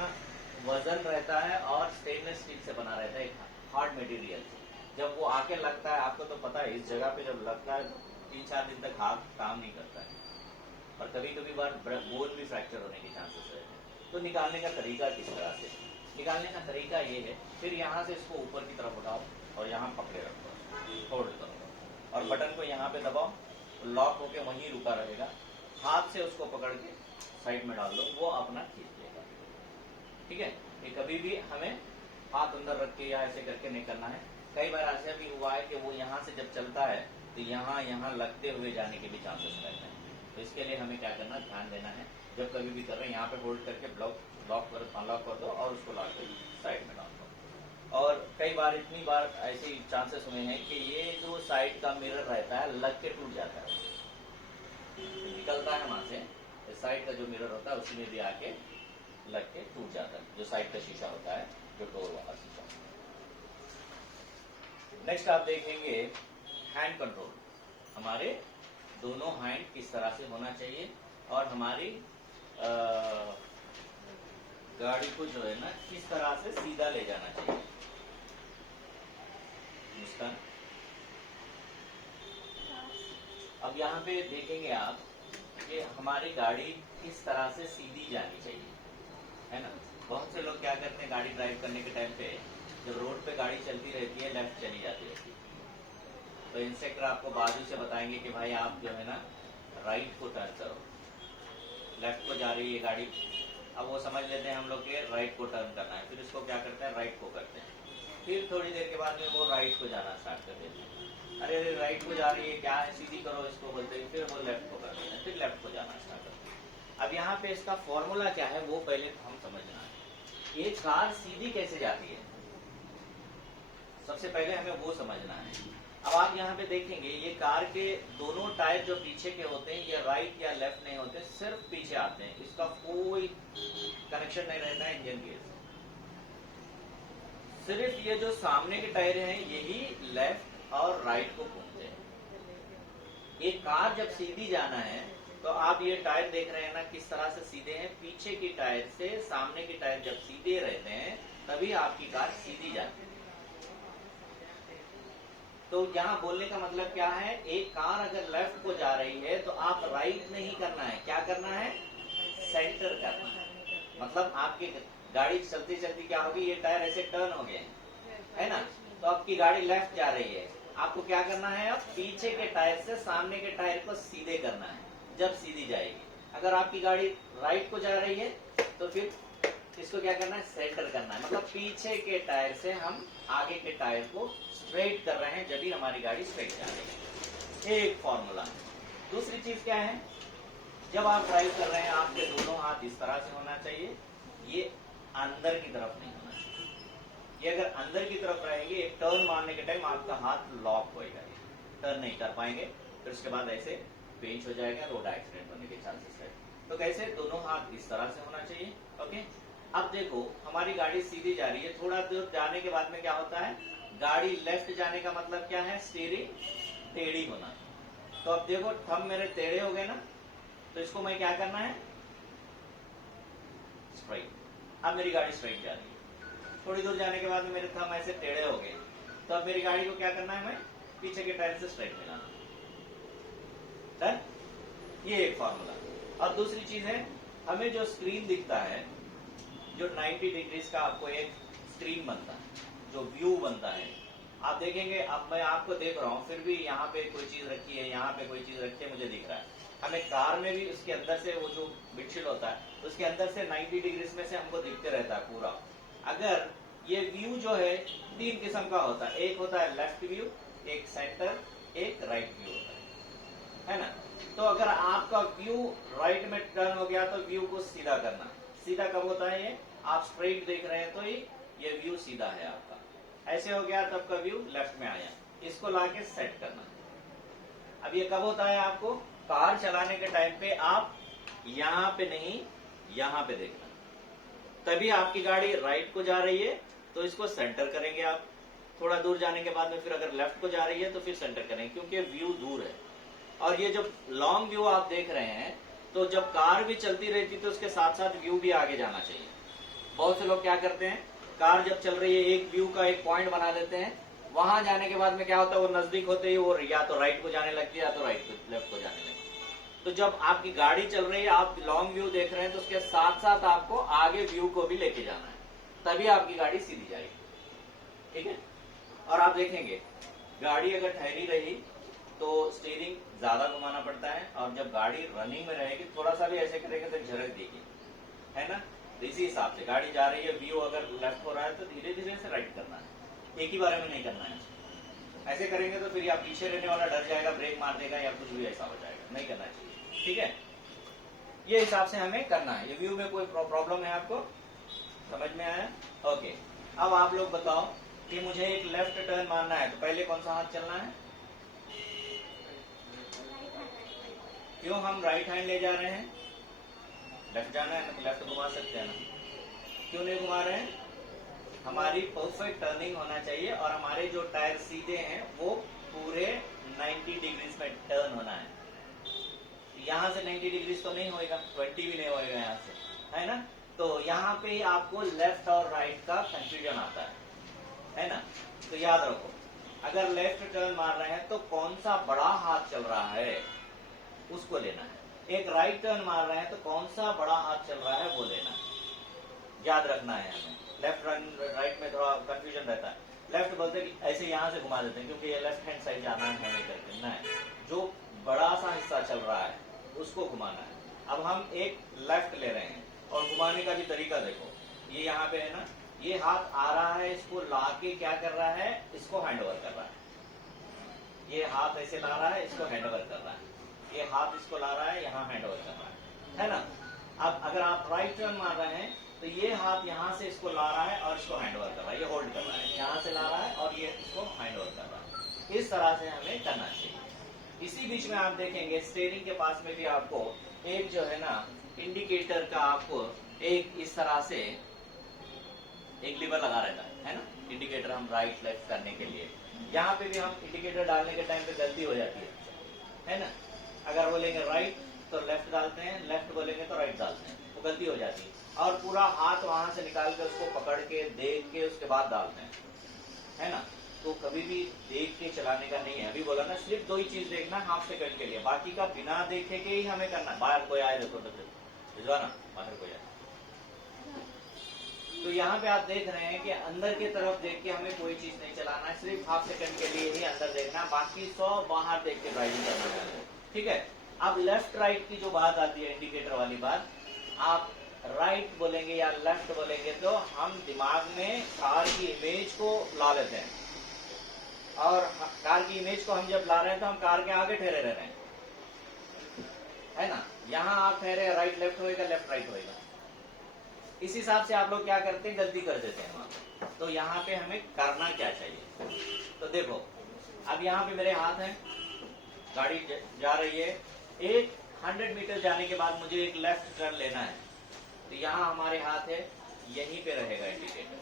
वजन रहता है और स्टेनलेस स्टील से बना रहता है, हार्ड मटेरियल से। जब वो आके लगता है, आपको तो पता है इस जगह पे जब लगता है 3-4 दिन तक हाथ काम नहीं करता है, और कभी कभी बार बोन भी फ्रैक्चर होने के चांसेस रहते हैं। तो निकालने का तरीका किस तरह से? निकालने का तरीका ये है, फिर यहाँ से इसको ऊपर की तरफ उठाओ और यहाँ पकड़े रखो, होल्ड करो और बटन को यहाँ पे दबाओ, लॉक होके वहीं रुका रहेगा। हाथ से उसको पकड़ के साइड में डाल दो, वो अपना खींच लेगा। ठीक है, ये कभी भी हमें हाथ अंदर रख के या ऐसे करके नहीं करना है। कई बार ऐसा भी हुआ है कि वो यहाँ से जब चलता है तो यहाँ लगते हुए जाने के भी चांसेस रहते हैं। तो इसके लिए हमें क्या करना, ध्यान देना है। जब कभी भी कर रहे हैं यहाँ पे होल्ड करके लॉक कर दो और उसको लॉक कर साइड में डाल दो। और कई बार इतनी बार ऐसे चांसेस हुए हैं कि ये जो साइड का मिरर रहता है लग के टूट जाता है, निकलता है वहां से, साइड का जो मिरर होता है उसी में भी आके लग के टूट जाता है, जो साइड का शीशा होता है, जो डोर वाला शीशा। नेक्स्ट आप देखेंगे हैंड कंट्रोल। हमारे दोनों हैंड किस तरह से होना चाहिए और हमारी गाड़ी को जो है ना किस तरह से सीधा ले जाना चाहिए। मुस्कान, अब यहाँ पे देखेंगे आप कि हमारी गाड़ी किस तरह से सीधी जानी चाहिए, है ना। बहुत से लोग क्या करते हैं, गाड़ी ड्राइव करने के टाइम पे जब रोड पे गाड़ी चलती रहती है, लेफ्ट चली जाती रहती है, तो इंस्ट्रक्टर आपको बाजू से बताएंगे कि भाई आप जो है ना राइट को टर्न करो, लेफ्ट को जा रही है गाड़ी। अब वो समझ लेते हैं हम लोग के राइट को टर्न करना है, फिर इसको क्या करते हैं, राइट को करते हैं। फिर थोड़ी देर के बाद में वो राइट को जाना स्टार्ट कर देते हैं। अरे राइट को जा रही है, क्या है, सीधी करो इसको बोलते हैं, फिर वो लेफ्ट को कर देते हैं, फिर लेफ्ट को जाना स्टार्ट करते हैं। अब यहाँ पे इसका फॉर्मूला क्या है वो पहले हम समझना है। ये कार सीधी कैसे जाती है, सबसे पहले हमें वो समझना है। अब आप यहाँ पे देखेंगे ये कार के दोनों टायर जो पीछे के होते हैं, ये राइट या लेफ्ट नहीं होते, सिर्फ पीछे आते हैं, इसका कोई कनेक्शन नहीं रहता है इंजन गेयर से। सिर्फ ये जो सामने के टायर हैं यही लेफ्ट और राइट को घूमते हैं। एक कार जब सीधी जाना है तो आप ये टायर देख रहे हैं ना किस तरह से सीधे हैं, पीछे की टायर से सामने के टायर जब सीधे रहते हैं तभी आपकी कार सीधी जाती है। तो यहाँ बोलने का मतलब क्या है, एक कार अगर लेफ्ट को जा रही है तो आप राइट नहीं करना है, क्या करना है, सेंटर करना है। मतलब आपकी गाड़ी चलती चलती क्या होगी, ये टायर ऐसे टर्न हो गए है ना, तो आपकी गाड़ी लेफ्ट जा रही है, आपको क्या करना है, अब पीछे के टायर से सामने के टायर को सीधे करना है जब सीधी जाएगी। अगर आपकी गाड़ी राइट को जा रही है तो फिर इसको क्या करना है, सेंटर करना है। मतलब पीछे के टायर से हम आगे के टायर को स्ट्रेट कर रहे हैं जब भी हमारी गाड़ी स्ट्रेट जा रही है। एक फॉर्मूला। दूसरी चीज क्या है, जब आप ड्राइव कर रहे हैं आपके दोनों हाथ इस तरह से होना चाहिए, ये अंदर की तरफ नहीं होना चाहिए। ये अगर अंदर की तरफ रहेंगे, एक टर्न मारने के टाइम आपका हाथ लॉक होएगा, टर्न नहीं कर पाएंगे, फिर उसके बाद ऐसे पेंच हो जाएगा, रोड एक्सीडेंट होने के चांसेस है। तो कैसे, दोनों हाथ इस तरह से होना चाहिए। ओके, अब देखो हमारी गाड़ी सीधी जा रही है, थोड़ा दूर जाने के बाद में क्या होता है, गाड़ी लेफ्ट जाने का मतलब क्या है, स्टीयरिंग टेढ़ी होना। तो अब देखो थंब मेरे टेढ़े हो गए ना, तो इसको मैं क्या करना है, स्ट्राइट। अब मेरी गाड़ी स्ट्राइट जा रही है, थोड़ी दूर जाने के बाद में मेरे थंब ऐसे टेढ़े हो गए, तो अब मेरी गाड़ी को क्या करना है, मैं पीछे के टायर से स्ट्राइट मिलाना। ये एक फॉर्मूला। और दूसरी चीज है, हमें जो स्क्रीन दिखता है, जो 90 डिग्रीज का आपको एक स्क्रीन बनता है, जो व्यू बनता है, आप देखेंगे, अब मैं आपको देख रहा हूँ फिर भी यहाँ पे कोई चीज रखी है, यहाँ पे कोई चीज रखी है, मुझे दिख रहा है। हमें कार में भी उसके अंदर से वो जो विंडशील्ड होता है उसके अंदर से 90 डिग्रीज में से हमको दिखते रहता है पूरा। अगर ये व्यू जो है 3 किस्म का होता है, एक होता है लेफ्ट व्यू, एक सेंटर, एक राइट व्यू होता है ना। तो अगर आपका व्यू राइट में टर्न हो गया तो व्यू को सीधा करना। सीधा कब होता है, ये आप स्ट्रेट देख रहे हैं तो ये व्यू सीधा है आपका, ऐसे हो गया तब का व्यू लेफ्ट में आया, इसको लाके सेट करना। अब ये कब होता है, आपको कार चलाने के टाइम पे आप यहाँ पे नहीं यहाँ पे देखना, तभी आपकी गाड़ी राइट को जा रही है तो इसको सेंटर करेंगे आप। थोड़ा दूर जाने के बाद में फिर अगर लेफ्ट को जा रही है तो फिर सेंटर करेंगे, क्योंकि व्यू दूर है। और ये जो लॉन्ग व्यू आप देख रहे हैं, तो जब कार भी चलती रहती तो उसके साथ साथ व्यू भी आगे जाना चाहिए। बहुत से लोग क्या करते हैं, कार जब चल रही है एक व्यू का एक पॉइंट बना देते हैं, वहां जाने के बाद में क्या होता है, वो नजदीक होते ही वो या तो राइट को जाने लगती है या तो राइट को लेफ्ट को जाने लगती है। तो जब आपकी गाड़ी चल रही है, आप लॉन्ग व्यू देख रहे हैं, तो उसके साथ साथ आपको आगे व्यू को भी लेके जाना है, तभी आपकी गाड़ी सीधी जाएगी। ठीक है। और आप देखेंगे गाड़ी अगर ठहरी रही तो स्टीयरिंग ज्यादा घुमाना पड़ता है, और जब गाड़ी रनिंग में रहेगी थोड़ा सा भी ऐसे करेंगे तो झरक देगी, है ना। तो इसी हिसाब से गाड़ी जा रही है, व्यू अगर लेफ्ट हो रहा है तो धीरे धीरे से राइट करना है, एक ही बारे में नहीं करना है। ऐसे करेंगे तो फिर या पीछे रहने वाला डर जाएगा, ब्रेक मार देगा या कुछ भी ऐसा हो जाएगा, नहीं करना चाहिए। ठीक है, ये हिसाब से हमें करना है। ये व्यू में कोई प्रॉब्लम है आपको, समझ में आया? ओके। अब आप लोग बताओ कि मुझे एक लेफ्ट टर्न मारना है, तो पहले कौन सा हाथ चलना है? क्यों हम राइट हैंड ले जा रहे हैं? लेफ्ट जाना है ना, तो लेफ्ट घुमा सकते हैं ना, क्यों नहीं घुमा रहे हैं? हमारी परफेक्ट टर्निंग होना चाहिए, और हमारे जो टायर सीधे हैं वो पूरे 90 डिग्रीज में टर्न होना है। यहाँ से 90 डिग्रीज तो नहीं होएगा, 20 भी नहीं होएगा यहाँ से, है ना। तो यहाँ पे आपको लेफ्ट और राइट का कंफ्यूजन आता है ना। तो याद रखो, अगर लेफ्ट टर्न मार रहे हैं तो कौन सा बड़ा हाथ चल रहा है उसको लेना है, एक राइट टर्न मार रहे हैं तो कौन सा बड़ा हाथ चल रहा है वो लेना है, याद रखना है हमें। लेफ्ट राइट में थोड़ा कंफ्यूजन रहता है, लेफ्ट बोलते हैं ऐसे यहाँ से घुमा देते हैं क्योंकि ये लेफ्ट हैंड साइड जाना है, नहीं करते नहीं, जो बड़ा सा हिस्सा चल रहा है उसको घुमाना है। अब हम एक लेफ्ट ले रहे हैं, और घुमाने का भी तरीका देखो, ये यहाँ पे है ना, ये हाथ आ रहा है, इसको लाके क्या कर रहा है, इसको हैंड ओवर कर रहा है। ये हाथ ऐसे ला रहा है, इसको हैंड ओवर कर रहा है, ये हाथ इसको ला रहा है, यहाँ हैंड ओवर कर रहा है ना। अब अगर आप राइट टर्न मार रहे हैं तो ये हाथ यहाँ से इसको ला रहा है और इसको हैंड ओवर कर रहा है, ये होल्ड कर रहा है, यहाँ से ला रहा है और ये इसको हैंड ओवर कर रहा है। इस तरह से हमें करना चाहिए। इसी बीच में आप देखेंगे स्टीयरिंग के पास में भी आपको एक जो है ना इंडिकेटर का, आपको एक इस तरह से एक लीवर लगा रहता है ना, इंडिकेटर हम राइट लेफ्ट करने के लिए। यहाँ पे भी हम इंडिकेटर डालने के टाइम पे गलती हो जाती है ना। अगर बोलेंगे राइट तो लेफ्ट डालते हैं, लेफ्ट बोलेंगे तो राइट डालते हैं, वो गलती हो जाती है। और पूरा हाथ वहां से निकाल कर उसको पकड़ के देख के उसके बाद डालते हैं, है ना। तो कभी भी देख के चलाने का नहीं है। अभी बोला ना, सिर्फ दो ही चीज देखना है हाफ सेकंड के लिए, बाकी का बिना देखे के ही हमें करना है। बाहर कोई आए देखो, भिजवाना, बाहर कोई आए। तो यहाँ पे आप देख रहे हैं कि अंदर की तरफ देख के हमें कोई चीज नहीं चलाना है, सिर्फ हाफ सेकंड के लिए ही अंदर देखना, बाकी 100 बाहर देख के ड्राइविंग करना है। ठीक है। अब लेफ्ट राइट की जो बात आती है, इंडिकेटर वाली बात, आप राइट बोलेंगे या लेफ्ट बोलेंगे तो हम दिमाग में कार की इमेज को ला लेते हैं, और कार की इमेज को हम जब ला रहे हैं तो हम कार के आगे ठहरे रह रहे हैं, है ना। यहाँ आप ठहरे, राइट लेफ्ट होएगा, लेफ्ट राइट होएगा। इस हिसाब से आप लोग क्या करते हैं, गलती कर देते हैं वहां। तो यहाँ पे हमें करना क्या चाहिए, तो देखो अब यहाँ पे मेरे हाथ हैं, गाड़ी जा रही है, एक 100 मीटर जाने के बाद मुझे एक लेफ्ट टर्न लेना है, तो यहाँ हमारे हाथ है, यहीं पे रहेगा इंडिकेटर,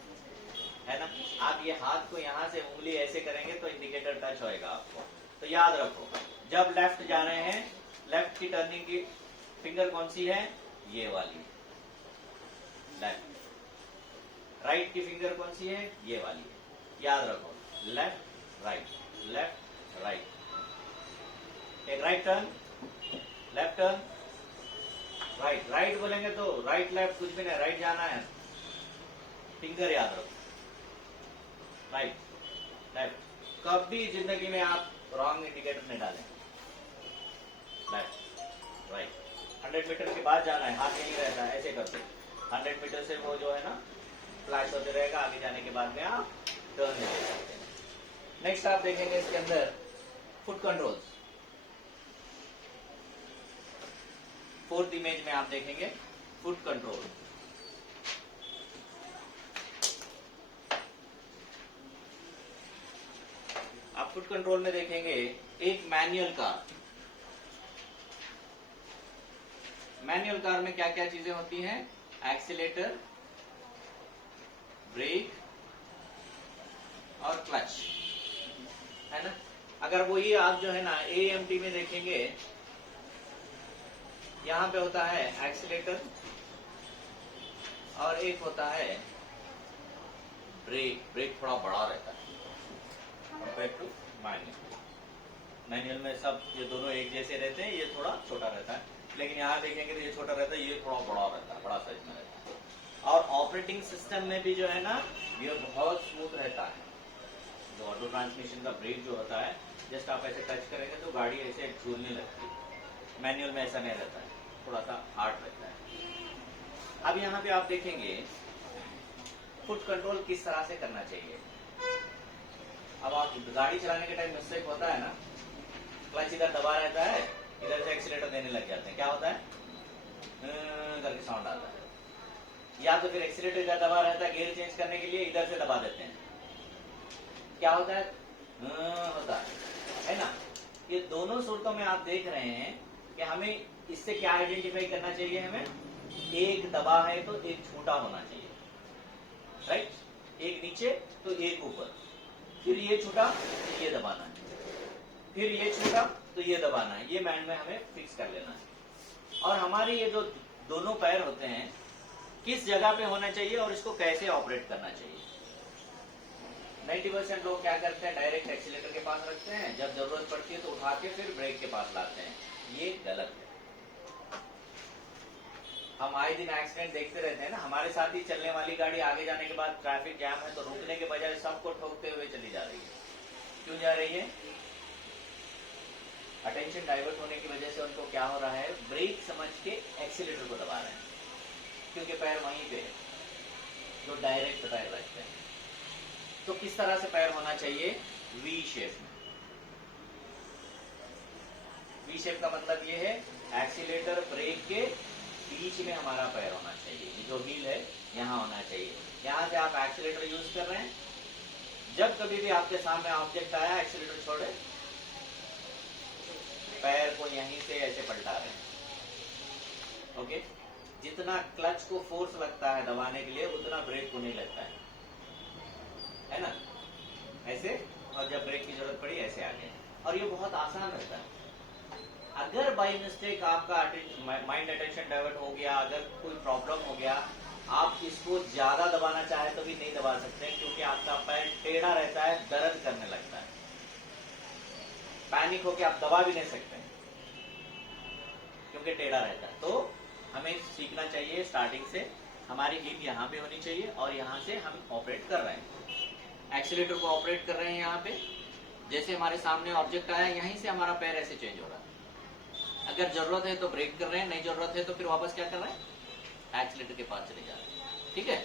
है ना। आप ये हाथ को यहाँ से उंगली ऐसे करेंगे तो इंडिकेटर टच होएगा आपको। तो याद रखो, जब लेफ्ट जा रहे हैं, लेफ्ट की टर्निंग की फिंगर कौन सी है, ये वाली, लेफ्ट। राइट की फिंगर कौन सी है, ये वाली है। याद रखो, लेफ्ट राइट, लेफ्ट राइट। एक right turn, left turn, right. Right बोलेंगे तो राइट लेफ्ट कुछ भी नहीं, राइट जाना है, फिंगर याद रखो, राइट लेफ्ट। कभी जिंदगी में आप रॉन्ग इंडिकेटर नहीं डालें, लेफ्ट राइट। 100 मीटर के बाद जाना है, हाथ यहीं रहता है, ऐसे करते 100 मीटर से वो जो है ना फ्लैश होते रहेगा, आगे जाने के बाद में आप टर्न ले सकते हैं। नेक्स्ट आप देखेंगे इसके अंदर फुट कंट्रोल्स। फोर्थ इमेज में आप देखेंगे फुट कंट्रोल। आप फुट कंट्रोल में देखेंगे एक मैनुअल कार। मैनुअल कार में क्या क्या चीजें होती हैं, एक्सीलेटर, ब्रेक और क्लच, है ना। अगर वही आप जो है ना AMT में देखेंगे, यहाँ पे होता है एक्सीलेटर, और एक होता है ब्रेक। ब्रेक थोड़ा बड़ा रहता है कंपेयर टू मैनुअल। मैनुअल में सब ये दोनों एक जैसे रहते हैं, ये थोड़ा छोटा रहता है, लेकिन यहाँ देखेंगे तो ये छोटा रहता है, ये थोड़ा बड़ा रहता है, बड़ा साइज में रहता है। और ऑपरेटिंग सिस्टम में भी जो है ना, ये बहुत स्मूथ रहता है। जो ऑटो ट्रांसमिशन का ब्रेक जो होता है, जस्ट आप ऐसे टच करेंगे तो गाड़ी ऐसे झूलने लगती है। मैनुअल में ऐसा नहीं रहता है, थोड़ा सा हार्ड रहता है। अब यहाँ पे आप देखेंगे फुट कंट्रोल किस तरह से करना चाहिए। अब आप गाड़ी चलाने के टाइम मिस्टेक होता है ना, क्लच इधर दबा रहता है, इधर से एक्सीलेटर देने लग जाते हैं, क्या होता है करके साउंड आता है। या तो फिर एक्सीलेटर इधर दबा रहता है, गियर चेंज करने के लिए इधर से दबा देते हैं, क्या होता है होता है ना। ये दोनों सूरतों में आप देख रहे हैं कि हमें इससे क्या आइडेंटिफाई करना चाहिए। हमें एक दबा है तो एक छोटा होना चाहिए, राइट। एक नीचे तो एक ऊपर, फिर ये छोटा तो ये दबाना है, फिर ये छोटा तो ये दबाना है। ये माइंड में हमें फिक्स कर लेना है। और हमारे ये जो दोनों पैर होते हैं किस जगह पे होना चाहिए और इसको कैसे ऑपरेट करना चाहिए। 90% लोग क्या करते हैं, डायरेक्ट एक्सीलेटर के पास रखते हैं, जब जरूरत पड़ती है तो उठा के फिर ब्रेक के पास लाते हैं। ये गलत है। हम आए दिन एक्सीडेंट देखते रहते हैं ना, हमारे साथ ही चलने वाली गाड़ी आगे जाने के बाद ट्रैफिक जैम है तो रुकने के बजाय सबको ठोकते हुए चली जा रही है। क्यों जा रही है? अटेंशन डाइवर्ट होने की वजह से उनको क्या हो रहा है, ब्रेक समझ के एक्सीलेटर को दबा रहे हैं, क्योंकि पैर वहीं पे है जो डायरेक्ट पैर रखते हैं। तो किस तरह से पैर होना चाहिए? वी शेप में। वी शेप का मतलब ये है एक्सीलेटर ब्रेक के बीच में हमारा पैर होना चाहिए। जो व्हील है यहाँ होना चाहिए। यहाँ से आप एक्सीलेटर यूज कर रहे हैं, जब कभी भी आपके सामने ऑब्जेक्ट आया एक्सीलेटर छोड़े, पैर को यहीं से ऐसे पलटा रहे हैं। ओके, जितना क्लच को फोर्स लगता है दबाने के लिए उतना ब्रेक को नहीं लगता है ना, ऐसे। और जब ब्रेक की जरूरत पड़ी ऐसे आगे, और ये बहुत आसान रहता है। अगर बाई मिस्टेक आपका माइंड अटेंशन डाइवर्ट हो गया, अगर कोई प्रॉब्लम हो गया, आप इसको ज्यादा दबाना चाहे तो भी नहीं दबा सकते, क्योंकि आपका पैर टेढ़ा रहता है, दर्द करने लगता है। पैनिक होके आप दबा भी नहीं सकते क्योंकि टेढ़ा रहता है। तो हमें सीखना चाहिए स्टार्टिंग से, हमारी हिप यहाँ पे होनी चाहिए और यहाँ से हम ऑपरेट कर रहे हैं, एक्सीलेटर को ऑपरेट कर रहे हैं। यहाँ पे जैसे हमारे सामने ऑब्जेक्ट आया, यहीं से हमारा पैर ऐसे चेंज हो रहा है। अगर जरूरत है तो ब्रेक कर रहे हैं, नहीं जरूरत है तो फिर वापस क्या कर रहे हैं, एक्सीलेटर के पास चले जा रहे हैं। ठीक है।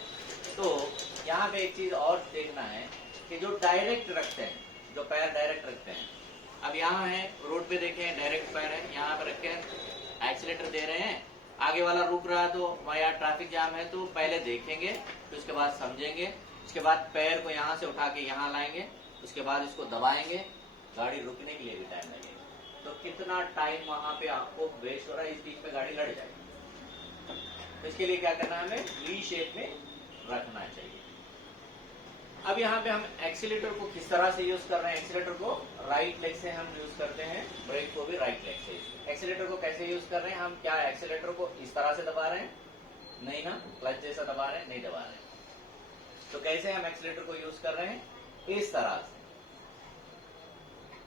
तो यहाँ पे एक चीज और देखना है कि जो डायरेक्ट रखते हैं, जो पैर डायरेक्ट रखते हैं, अब यहाँ है रोड पे देखें डायरेक्ट पैर है, यहाँ पे रखे एक्सीलेटर दे रहे हैं, आगे वाला रुक रहा है तो या ट्रैफिक जाम है तो पहले देखेंगे, फिर उसके बाद समझेंगे, उसके बाद पैर को यहाँ से उठा के यहाँ लाएंगे, उसके बाद इसको दबाएंगे, गाड़ी रुकने के लिए भी टाइम लगेगा। तो कितना टाइम वहां पे आपको वेस्ट हो रहा है, इस बीच में गाड़ी लड़ जाएगी। तो इसके लिए क्या करना है, हमें वी शेप में रखना चाहिए। अब यहाँ पे हम एक्सीलेटर को किस तरह से यूज कर रहे हैं, एक्सीलेटर को राइट लेग से हम यूज करते हैं, ब्रेक को भी राइट लेग से। एक्सीलेटर को कैसे यूज कर रहे हैं हम, क्या एक्सीलेटर को इस तरह से दबा रहे हैं, नहीं ना, क्लच जैसा दबा रहे हैं, नहीं दबा रहे हैं। तो कैसे हम एक्सीलेटर को यूज कर रहे हैं, इस तरह से,